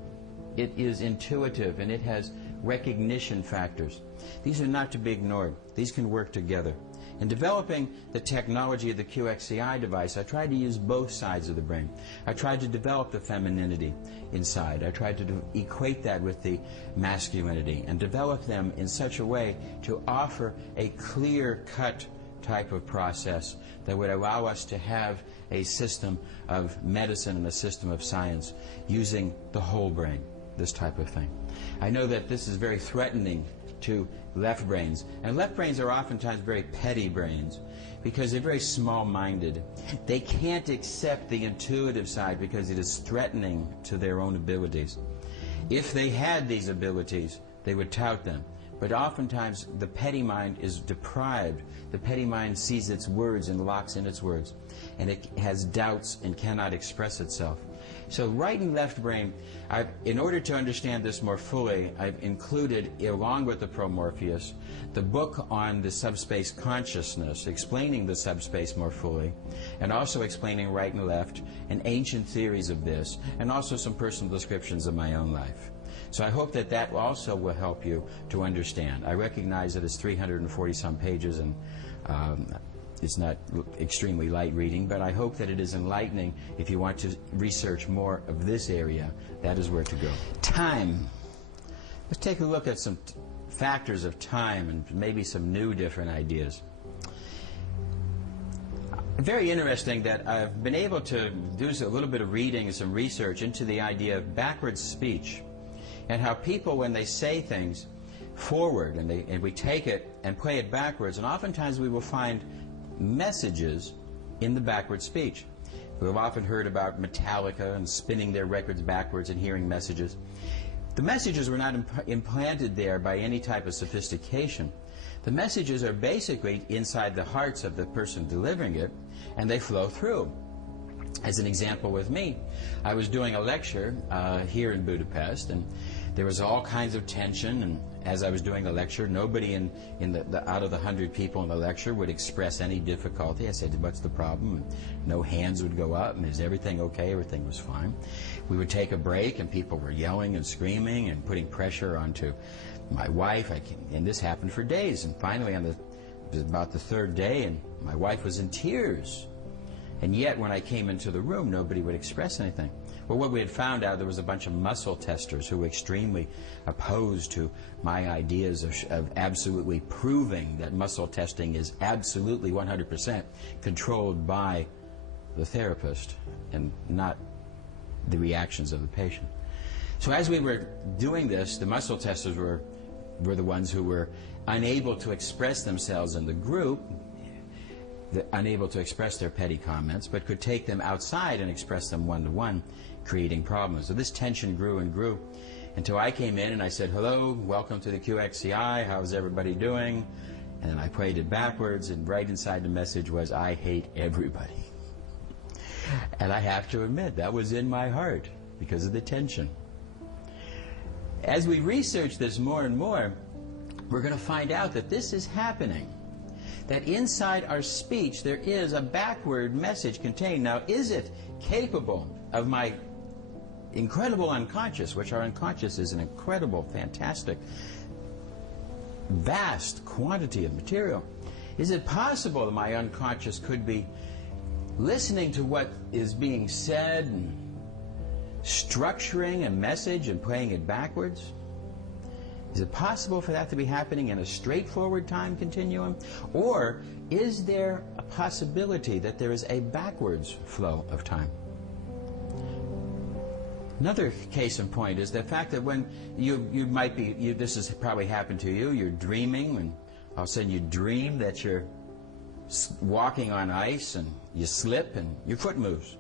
It is intuitive, and it has recognition factors. These are not to be ignored. These can work together. In developing the technology of the QXCI device, I tried to use both sides of the brain. I tried to develop the femininity inside. I tried to equate that with the masculinity and develop them in such a way to offer a clear-cut type of process that would allow us to have a system of medicine and a system of science using the whole brain, this type of thing. I know that this is very threatening to left brains, and left brains are oftentimes very petty brains because they're very small-minded. They can't accept the intuitive side because it is threatening to their own abilities. If they had these abilities, they would tout them. But oftentimes the petty mind is deprived. The petty mind sees its words and locks in its words, and it has doubts and cannot express itself. So right and left brain, in order to understand this more fully, I've included, along with the Promorpheus, the book on the subspace consciousness, explaining the subspace more fully, and also explaining right and left, and ancient theories of this, and also some personal descriptions of my own life. So I hope that that also will help you to understand. I recognize that it's 340-some pages, and it's not extremely light reading, but I hope that it is enlightening. If you want to research more of this area, that is where to go. Time. Let's take a look at some factors of time and maybe some new different ideas. Very interesting that I've been able to do a little bit of reading and some research into the idea of backwards speech and how people, when they say things forward and we take it and play it backwards, and oftentimes we will find messages in the backward speech. We've often heard about Metallica and spinning their records backwards and hearing messages. The messages were not implanted there by any type of sophistication. The messages are basically inside the hearts of the person delivering it, and they flow through. As an example with me, I was doing a lecture here in Budapest, and there was all kinds of tension, and as I was doing the lecture, nobody out of the 100 people in the lecture would express any difficulty. I said, what's the problem? And no hands would go up, and is everything okay? Everything was fine. We would take a break, and people were yelling and screaming and putting pressure onto my wife, and this happened for days. And finally, it was about the third day, and my wife was in tears. And yet, when I came into the room, nobody would express anything. Well, what we had found out, there was a bunch of muscle testers who were extremely opposed to my ideas of absolutely proving that muscle testing is absolutely 100% controlled by the therapist and not the reactions of the patient. So as we were doing this, the muscle testers were the ones who were unable to express themselves in the group, unable to express their petty comments, but could take them outside and express them one-to-one, creating problems. So this tension grew and grew until I came in and I said, hello, welcome to the QXCI, how's everybody doing? And then I played it backwards, and right inside the message was, I hate everybody. And I have to admit, that was in my heart because of the tension. As we research this more and more, we're going to find out that this is happening. That inside our speech there is a backward message contained. Now, is it capable of my incredible unconscious, which our unconscious is an incredible, fantastic, vast quantity of material? Is it possible that my unconscious could be listening to what is being said and structuring a message and playing it backwards? Is it possible for that to be happening in a straightforward time continuum? Or is there a possibility that there is a backwards flow of time? Another case in point is the fact that when this has probably happened to you, you're dreaming, and all of a sudden you dream that you're walking on ice and you slip and your foot moves.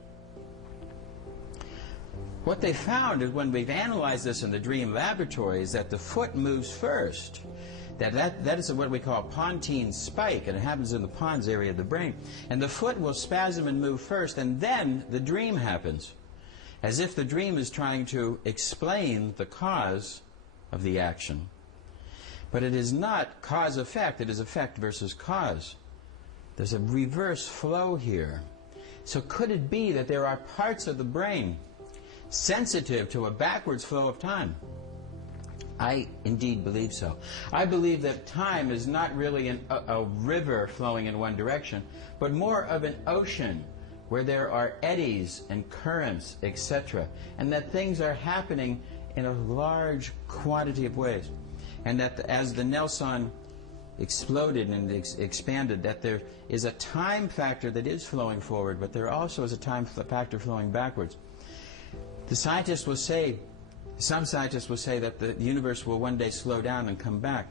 What they found is when we've analyzed this in the dream laboratory is that the foot moves first. That is what we call pontine spike, and it happens in the pons area of the brain. And the foot will spasm and move first, and then the dream happens, as if the dream is trying to explain the cause of the action. But it is not cause-effect, it is effect versus cause. There's a reverse flow here. So could it be that there are parts of the brain sensitive to a backwards flow of time? I indeed believe so. I believe that time is not really a river flowing in one direction, but more of an ocean where there are eddies and currents, etc., and that things are happening in a large quantity of ways. And that as the Nelson exploded and expanded, that there is a time factor that is flowing forward, but there also is a time factor flowing backwards. Some scientists will say that the universe will one day slow down and come back.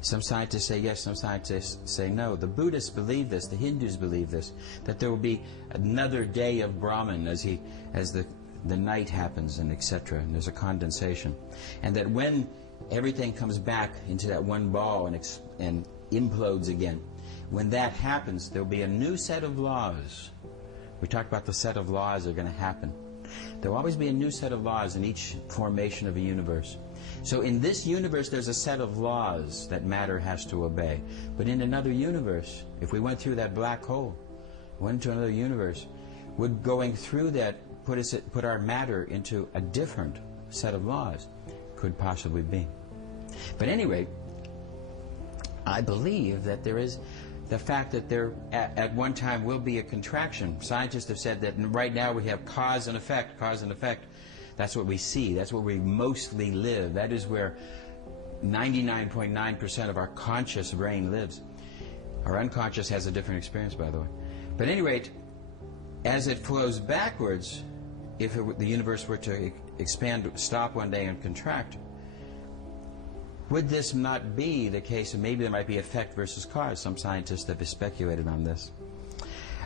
Some scientists say yes, some scientists say no. The Buddhists believe this, the Hindus believe this, that there will be another day of Brahman as the night happens, and etc., and there's a condensation. And that when everything comes back into that one ball and implodes again, when that happens, there will be a new set of laws. We talked about the set of laws that are going to happen. There will always be a new set of laws in each formation of a universe. So in this universe there's a set of laws that matter has to obey. But in another universe, if we went through that black hole, went to another universe, would going through that put our matter into a different set of laws? Could possibly be. But anyway, I believe that there is the fact that there at one time will be a contraction. Scientists have said that right now we have cause and effect, cause and effect. That's what we see. That's where we mostly live. That is where 99.9% of our conscious brain lives. Our unconscious has a different experience, by the way. But at any rate, as it flows backwards, if the universe were to expand, stop one day and contract, would this not be the case? And maybe there might be effect versus cause. Some scientists have speculated on this.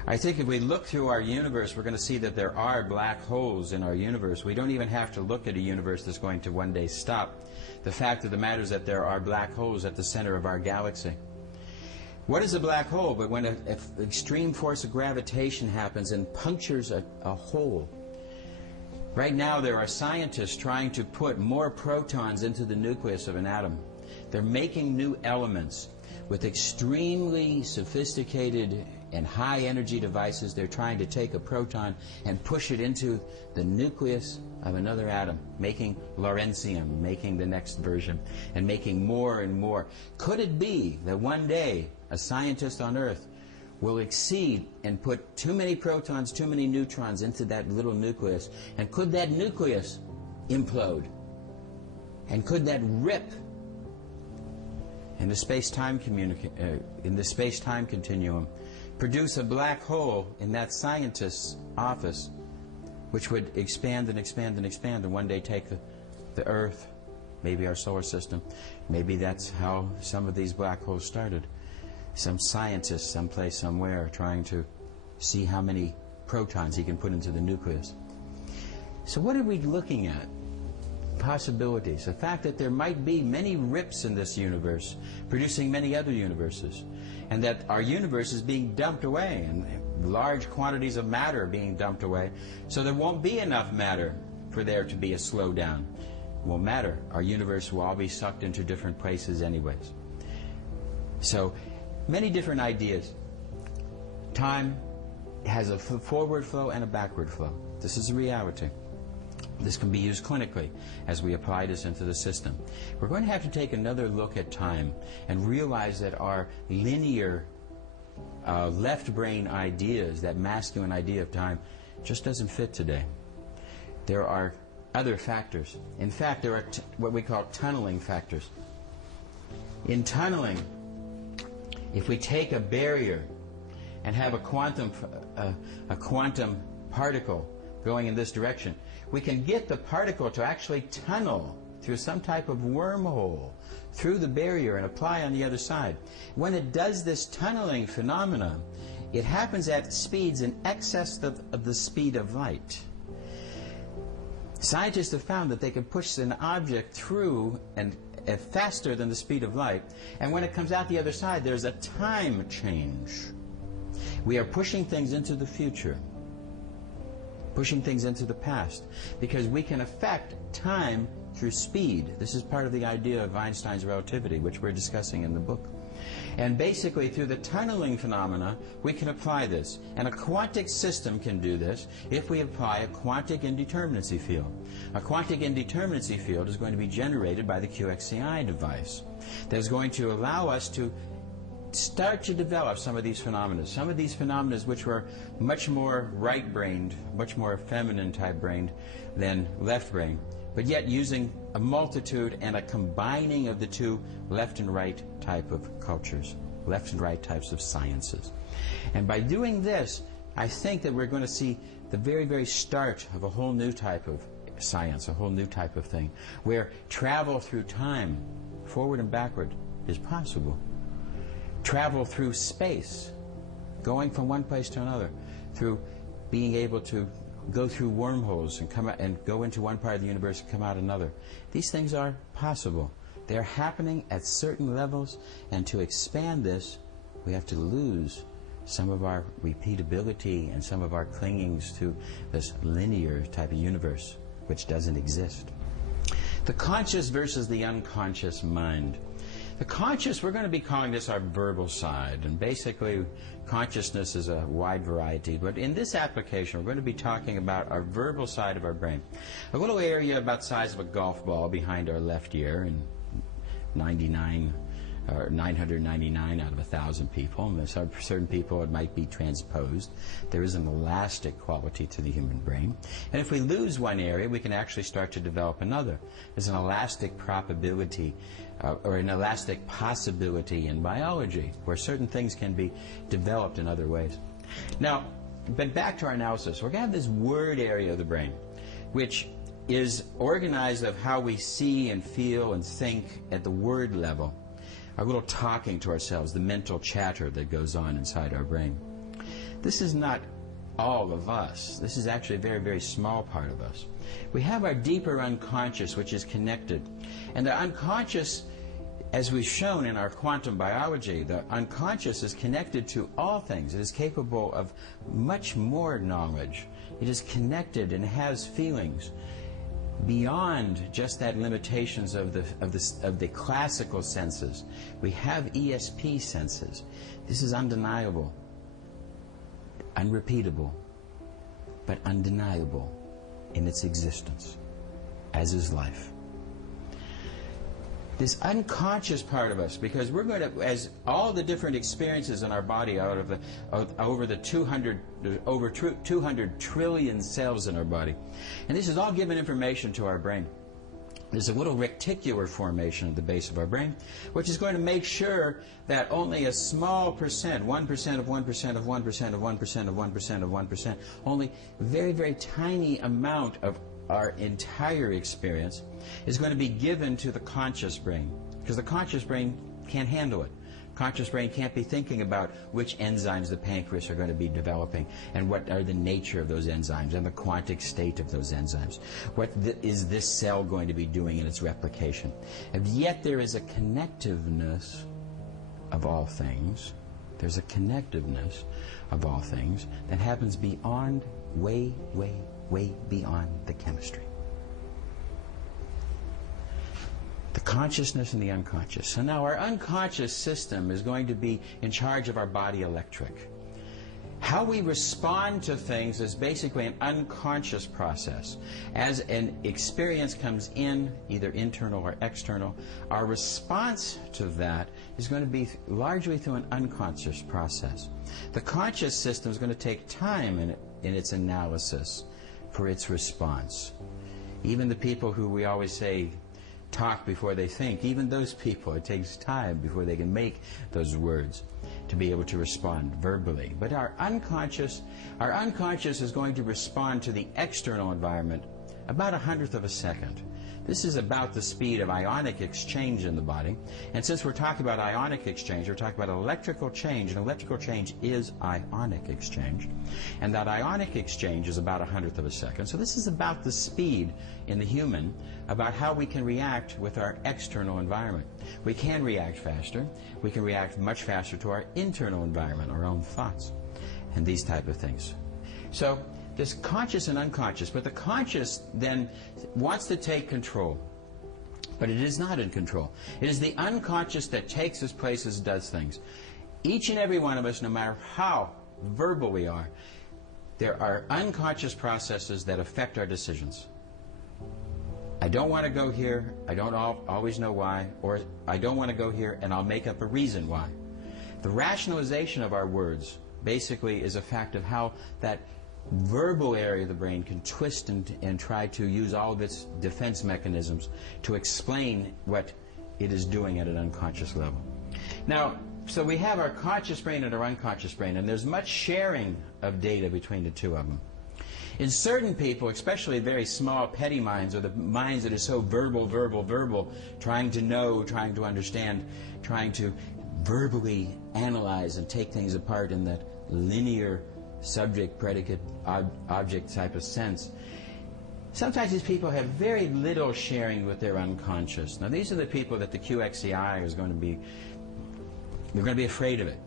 I think if we look through our universe, we're going to see that there are black holes in our universe. We don't even have to look at a universe that's going to one day stop. The fact of the matter is that there are black holes at the center of our galaxy. What is a black hole? But when an extreme force of gravitation happens and punctures a hole. Right now there are scientists trying to put more protons into the nucleus of an atom. They're making new elements with extremely sophisticated and high energy devices. They're trying to take a proton and push it into the nucleus of another atom, making Lawrencium, making the next version, and making more and more. Could it be that one day a scientist on Earth will exceed and put too many protons, too many neutrons into that little nucleus? And could that nucleus implode? And could that rip in the space-time continuum, produce a black hole in that scientist's office, which would expand and expand and expand, and one day take the Earth, maybe our solar system? Maybe that's how some of these black holes started. Some scientist someplace, somewhere, trying to see how many protons he can put into the nucleus. So what are we looking at? Possibilities. The fact that there might be many rips in this universe, producing many other universes, and that our universe is being dumped away, and large quantities of matter being dumped away, so there won't be enough matter for there to be a slowdown. It won't matter. Our universe will all be sucked into different places anyways. So, many different ideas. Time has a forward flow and a backward flow. This is a reality. This can be used clinically as we apply this into the system. We're going to have to take another look at time and realize that our linear left brain ideas, that masculine idea of time, just doesn't fit today. There are other factors. In fact, there are what we call tunneling factors. In tunneling, if we take a barrier and have a quantum particle going in this direction, we can get the particle to actually tunnel through some type of wormhole through the barrier and apply on the other side. When it does this tunneling phenomena, it happens at speeds in excess of the speed of light. Scientists have found that they can push an object through and faster than the speed of light, and when it comes out the other side, there's a time change. We are pushing things into the future, pushing things into the past, because we can affect time through speed. This is part of the idea of Einstein's relativity, which we're discussing in the book. And basically, through the tunneling phenomena, we can apply this. And a quantic system can do this if we apply a quantic indeterminacy field. A quantic indeterminacy field is going to be generated by the QXCI device that is going to allow us to start to develop some of these phenomena. Some of these phenomena which were much more right-brained, much more feminine type brained than left-brained, but yet using a multitude and a combining of the two left and right type of cultures, left and right types of sciences. And by doing this, I think that we're going to see the very, very start of a whole new type of science, a whole new type of thing, where travel through time, forward and backward, is possible. Travel through space, going from one place to another, through being able to go through wormholes and come out and go into one part of the universe and come out another. These things are possible. They're happening at certain levels, and to expand this, we have to lose some of our repeatability and some of our clingings to this linear type of universe, which doesn't exist. The conscious versus the unconscious mind. The conscious, we're going to be calling this our verbal side, and basically consciousness is a wide variety, but in this application we're going to be talking about our verbal side of our brain. A little area about the size of a golf ball behind our left ear, and 999 out of 1,000 people, and there's certain people it might be transposed. There is an elastic quality to the human brain, and if we lose one area we can actually start to develop another. There's an elastic probability or an elastic possibility in biology where certain things can be developed in other ways. Now, but back to our analysis, we're going to have this word area of the brain, which is organized of how we see and feel and think at the word level. Our little talking to ourselves, the mental chatter that goes on inside our brain. This is not all of us. This is actually a very, very small part of us. We have our deeper unconscious, which is connected. And the unconscious, as we've shown in our quantum biology, the unconscious is connected to all things. It is capable of much more knowledge. It is connected and has feelings beyond just that limitations of the classical senses. We have ESP senses. This is undeniable, unrepeatable, but undeniable in its existence, as is life. This unconscious part of us, because we're going to, as all the different experiences in our body out of over 200 trillion cells in our body, and this is all given information to our brain. There's a little reticular formation at the base of our brain, which is going to make sure that only a small percent, 1% of 1% of 1% of 1% of 1% of 1%, only very, very tiny amount of our entire experience is going to be given to the conscious brain, because the conscious brain can't handle it. Conscious brain can't be thinking about which enzymes the pancreas are going to be developing and what are the nature of those enzymes and the quantic state of those enzymes. What is this cell going to be doing in its replication? And yet there is a connectiveness of all things. There's a connectiveness of all things that happens beyond, way, way, way beyond the chemistry. The consciousness and the unconscious. So now our unconscious system is going to be in charge of our body electric. How we respond to things is basically an unconscious process. As an experience comes in, either internal or external, our response to that is going to be largely through an unconscious process. The conscious system is going to take time in its analysis for its response. Even the people who we always say talk before they think, even those people, it takes time before they can make those words. to be able to respond verbally. But our unconscious is going to respond to the external environment about 1/100 of a second. This is about the speed of ionic exchange in the body. And since we're talking about ionic exchange, we're talking about electrical change, and electrical change is ionic exchange. And that ionic exchange is about 1/100 of a second. So this is about the speed in the human, about how we can react with our external environment. We can react faster. We can react much faster to our internal environment, our own thoughts, and these type of things. So there's conscious and unconscious, but the conscious then wants to take control, but it is not in control. It is the unconscious that takes us places, does things. Each and every one of us, no matter how verbal we are, there are unconscious processes that affect our decisions. I don't want to go here, I don't always know why, or I don't want to go here and I'll make up a reason why. The rationalization of our words basically is a fact of how that verbal area of the brain can twist and try to use all of its defense mechanisms to explain what it is doing at an unconscious level. Now, so we have our conscious brain and our unconscious brain, and there's much sharing of data between the two of them. In certain people, especially very small, petty minds, or the minds that are so verbal, trying to know, trying to understand, trying to verbally analyze and take things apart in that linear subject, predicate, object type of sense. Sometimes these people have very little sharing with their unconscious. Now these are the people that the QXCI is going to be, they're going to be afraid of it.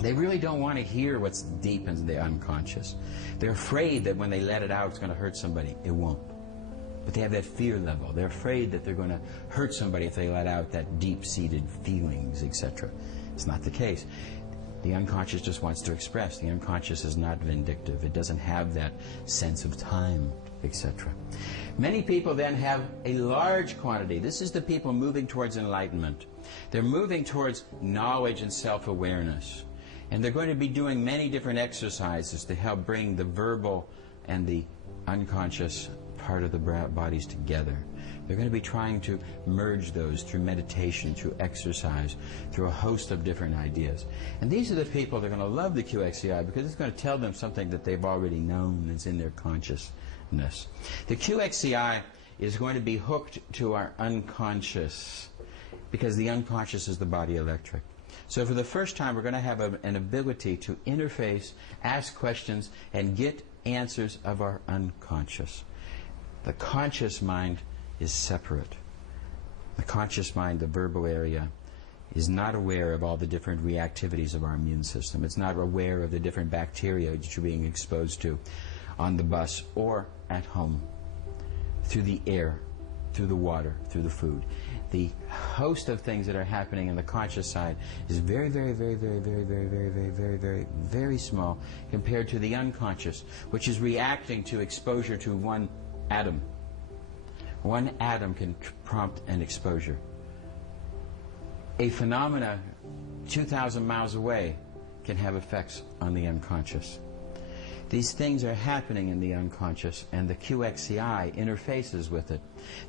They really don't want to hear what's deep in the unconscious. They're afraid that when they let it out it's going to hurt somebody. It won't. But they have that fear level. They're afraid that they're going to hurt somebody if they let out that deep-seated feelings, etc. It's not the case. The unconscious just wants to express. The unconscious is not vindictive. It doesn't have that sense of time, etc. Many people then have a large quantity. This is the people moving towards enlightenment. They're moving towards knowledge and self-awareness. And they're going to be doing many different exercises to help bring the verbal and the unconscious part of the bodies together. They're going to be trying to merge those through meditation, through exercise, through a host of different ideas. And these are the people that are going to love the QXCI because it's going to tell them something that they've already known that's in their consciousness. The QXCI is going to be hooked to our unconscious because the unconscious is the body electric. So for the first time we're going to have an ability to interface, ask questions, and get answers of our unconscious. The conscious mind is separate. The conscious mind, the verbal area, is not aware of all the different reactivities of our immune system. It's not aware of the different bacteria that you're being exposed to on the bus or at home, through the air, through the water, through the food. The host of things that are happening in the conscious side is very small compared to the unconscious, which is reacting to exposure to one atom. One atom can prompt an exposure. A phenomena 2,000 miles away can have effects on the unconscious. These things are happening in the unconscious, and the QXCI interfaces with it.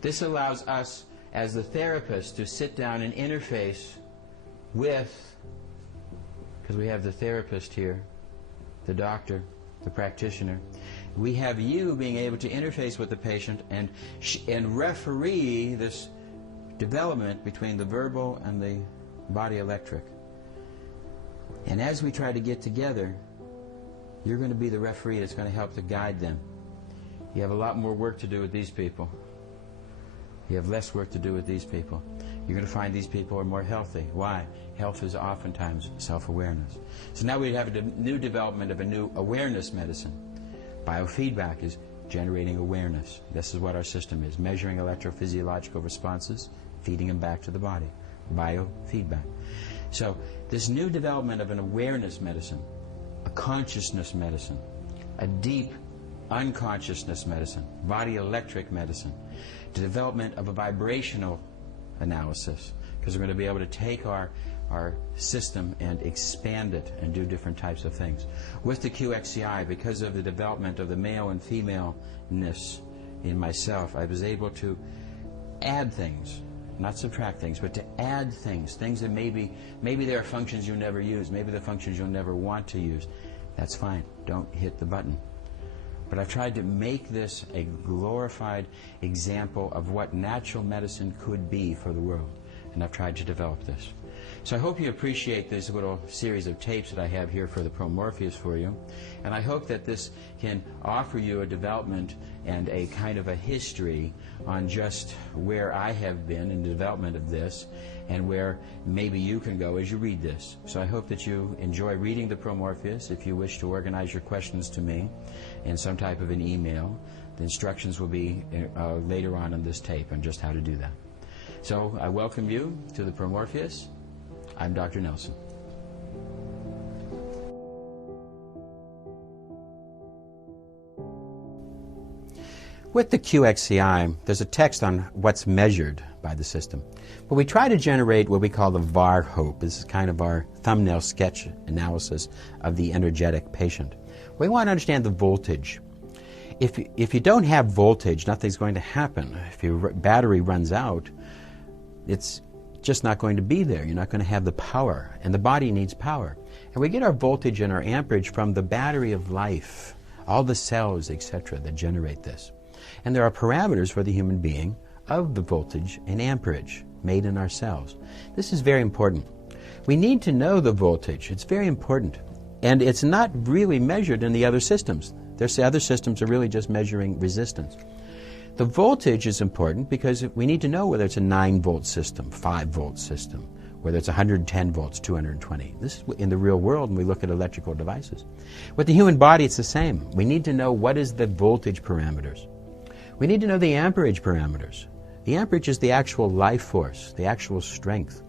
This allows us, as the therapist, to sit down and interface with, because we have the therapist here, the doctor, the practitioner. We have you being able to interface with the patient and referee this development between the verbal and the body electric. And as we try to get together, you're going to be the referee that's going to help to guide them. You have a lot more work to do with these people. You have less work to do with these people. You're going to find these people are more healthy. Why? Health is oftentimes self-awareness. So now we have a new development of a new awareness medicine. Biofeedback is generating awareness. This is what our system is, measuring electrophysiological responses, feeding them back to the body. Biofeedback. So this new development of an awareness medicine, a consciousness medicine, a deep unconsciousness medicine, body electric medicine, the development of a vibrational analysis, because we're going to be able to take our system and expand it and do different types of things. With the QXCI, because of the development of the male and femaleness in myself, I was able to add things not subtract things, but to add things, things that maybe there are functions you never use, maybe the functions you'll never want to use. That's fine. Don't hit the button. But I've tried to make this a glorified example of what natural medicine could be for the world. And I've tried to develop this. So I hope you appreciate this little series of tapes that I have here for the Promorpheus for you. And I hope that this can offer you a development and a kind of a history on just where I have been in the development of this and where maybe you can go as you read this. So I hope that you enjoy reading the Promorpheus. If you wish to organize your questions to me in some type of an email, the instructions will be later on in this tape on just how to do that. So I welcome you to the Promorpheus. I'm Dr. Nelson. With the QXCI, there's a text on what's measured by the system. But we try to generate what we call the VAR hope. This is kind of our thumbnail sketch analysis of the energetic patient. We want to understand the voltage. If you don't have voltage, nothing's going to happen. If your battery runs out, it's just not going to be there. You're not going to have the power, and the body needs power. And we get our voltage and our amperage from the battery of life, all the cells, etc., that generate this. And there are parameters for the human being of the voltage and amperage made in our cells. This is very important. We need to know the voltage. It's very important. And it's not really measured in the other systems. The other systems are really just measuring resistance. The voltage is important because we need to know whether it's a 9-volt system, 5-volt system, whether it's 110 volts, 220. This is in the real world when we look at electrical devices. With the human body, it's the same. We need to know what is the voltage parameters. We need to know the amperage parameters. The amperage is the actual life force, the actual strength.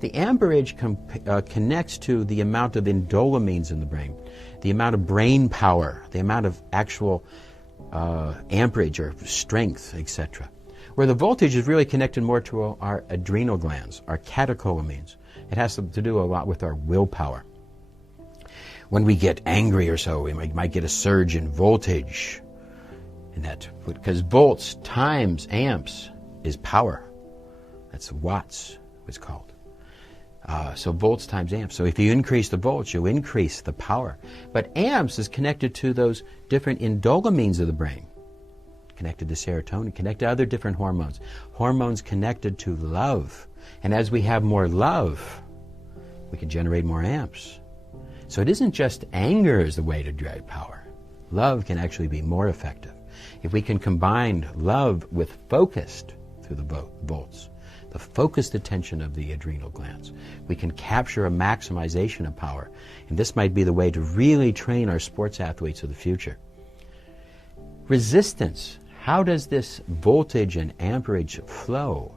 The amperage connects to the amount of indolamines in the brain, the amount of brain power, the amount of actual amperage or strength, etc. Where the voltage is really connected more to our adrenal glands, our catecholamines. It has to do a lot with our willpower. When we get angry or so, we might get a surge in voltage. And that, because volts times amps is power. That's watts, it's called. So volts times amps. So if you increase the volts, you increase the power. But amps is connected to those different indolamines of the brain, connected to serotonin, connected to other different hormones. Hormones connected to love. And as we have more love, we can generate more amps. So it isn't just anger is the way to drive power. Love can actually be more effective. If we can combine love with focused through the volts, the focused attention of the adrenal glands, we can capture a maximization of power. And this might be the way to really train our sports athletes of the future. Resistance. How does this voltage and amperage flow?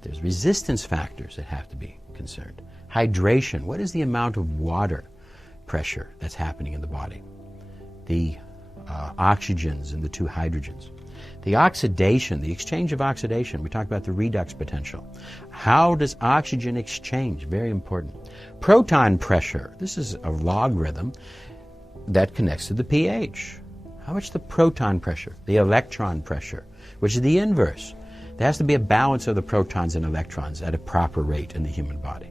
There's resistance factors that have to be concerned. Hydration. What is the amount of water pressure that's happening in the body? The oxygens and the 2 hydrogens. The oxidation, the exchange of oxidation. We talk about the redox potential. How does oxygen exchange? Very important. Proton pressure. This is a logarithm that connects to the pH. How much the proton pressure? The electron pressure, which is the inverse. There has to be a balance of the protons and electrons at a proper rate in the human body.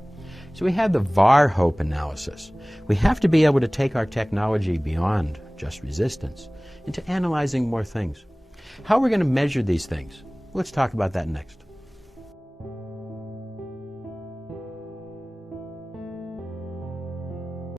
So we have the VAR hope analysis. We have to be able to take our technology beyond just resistance into analyzing more things. How are we going to measure these things? Let's talk about that next.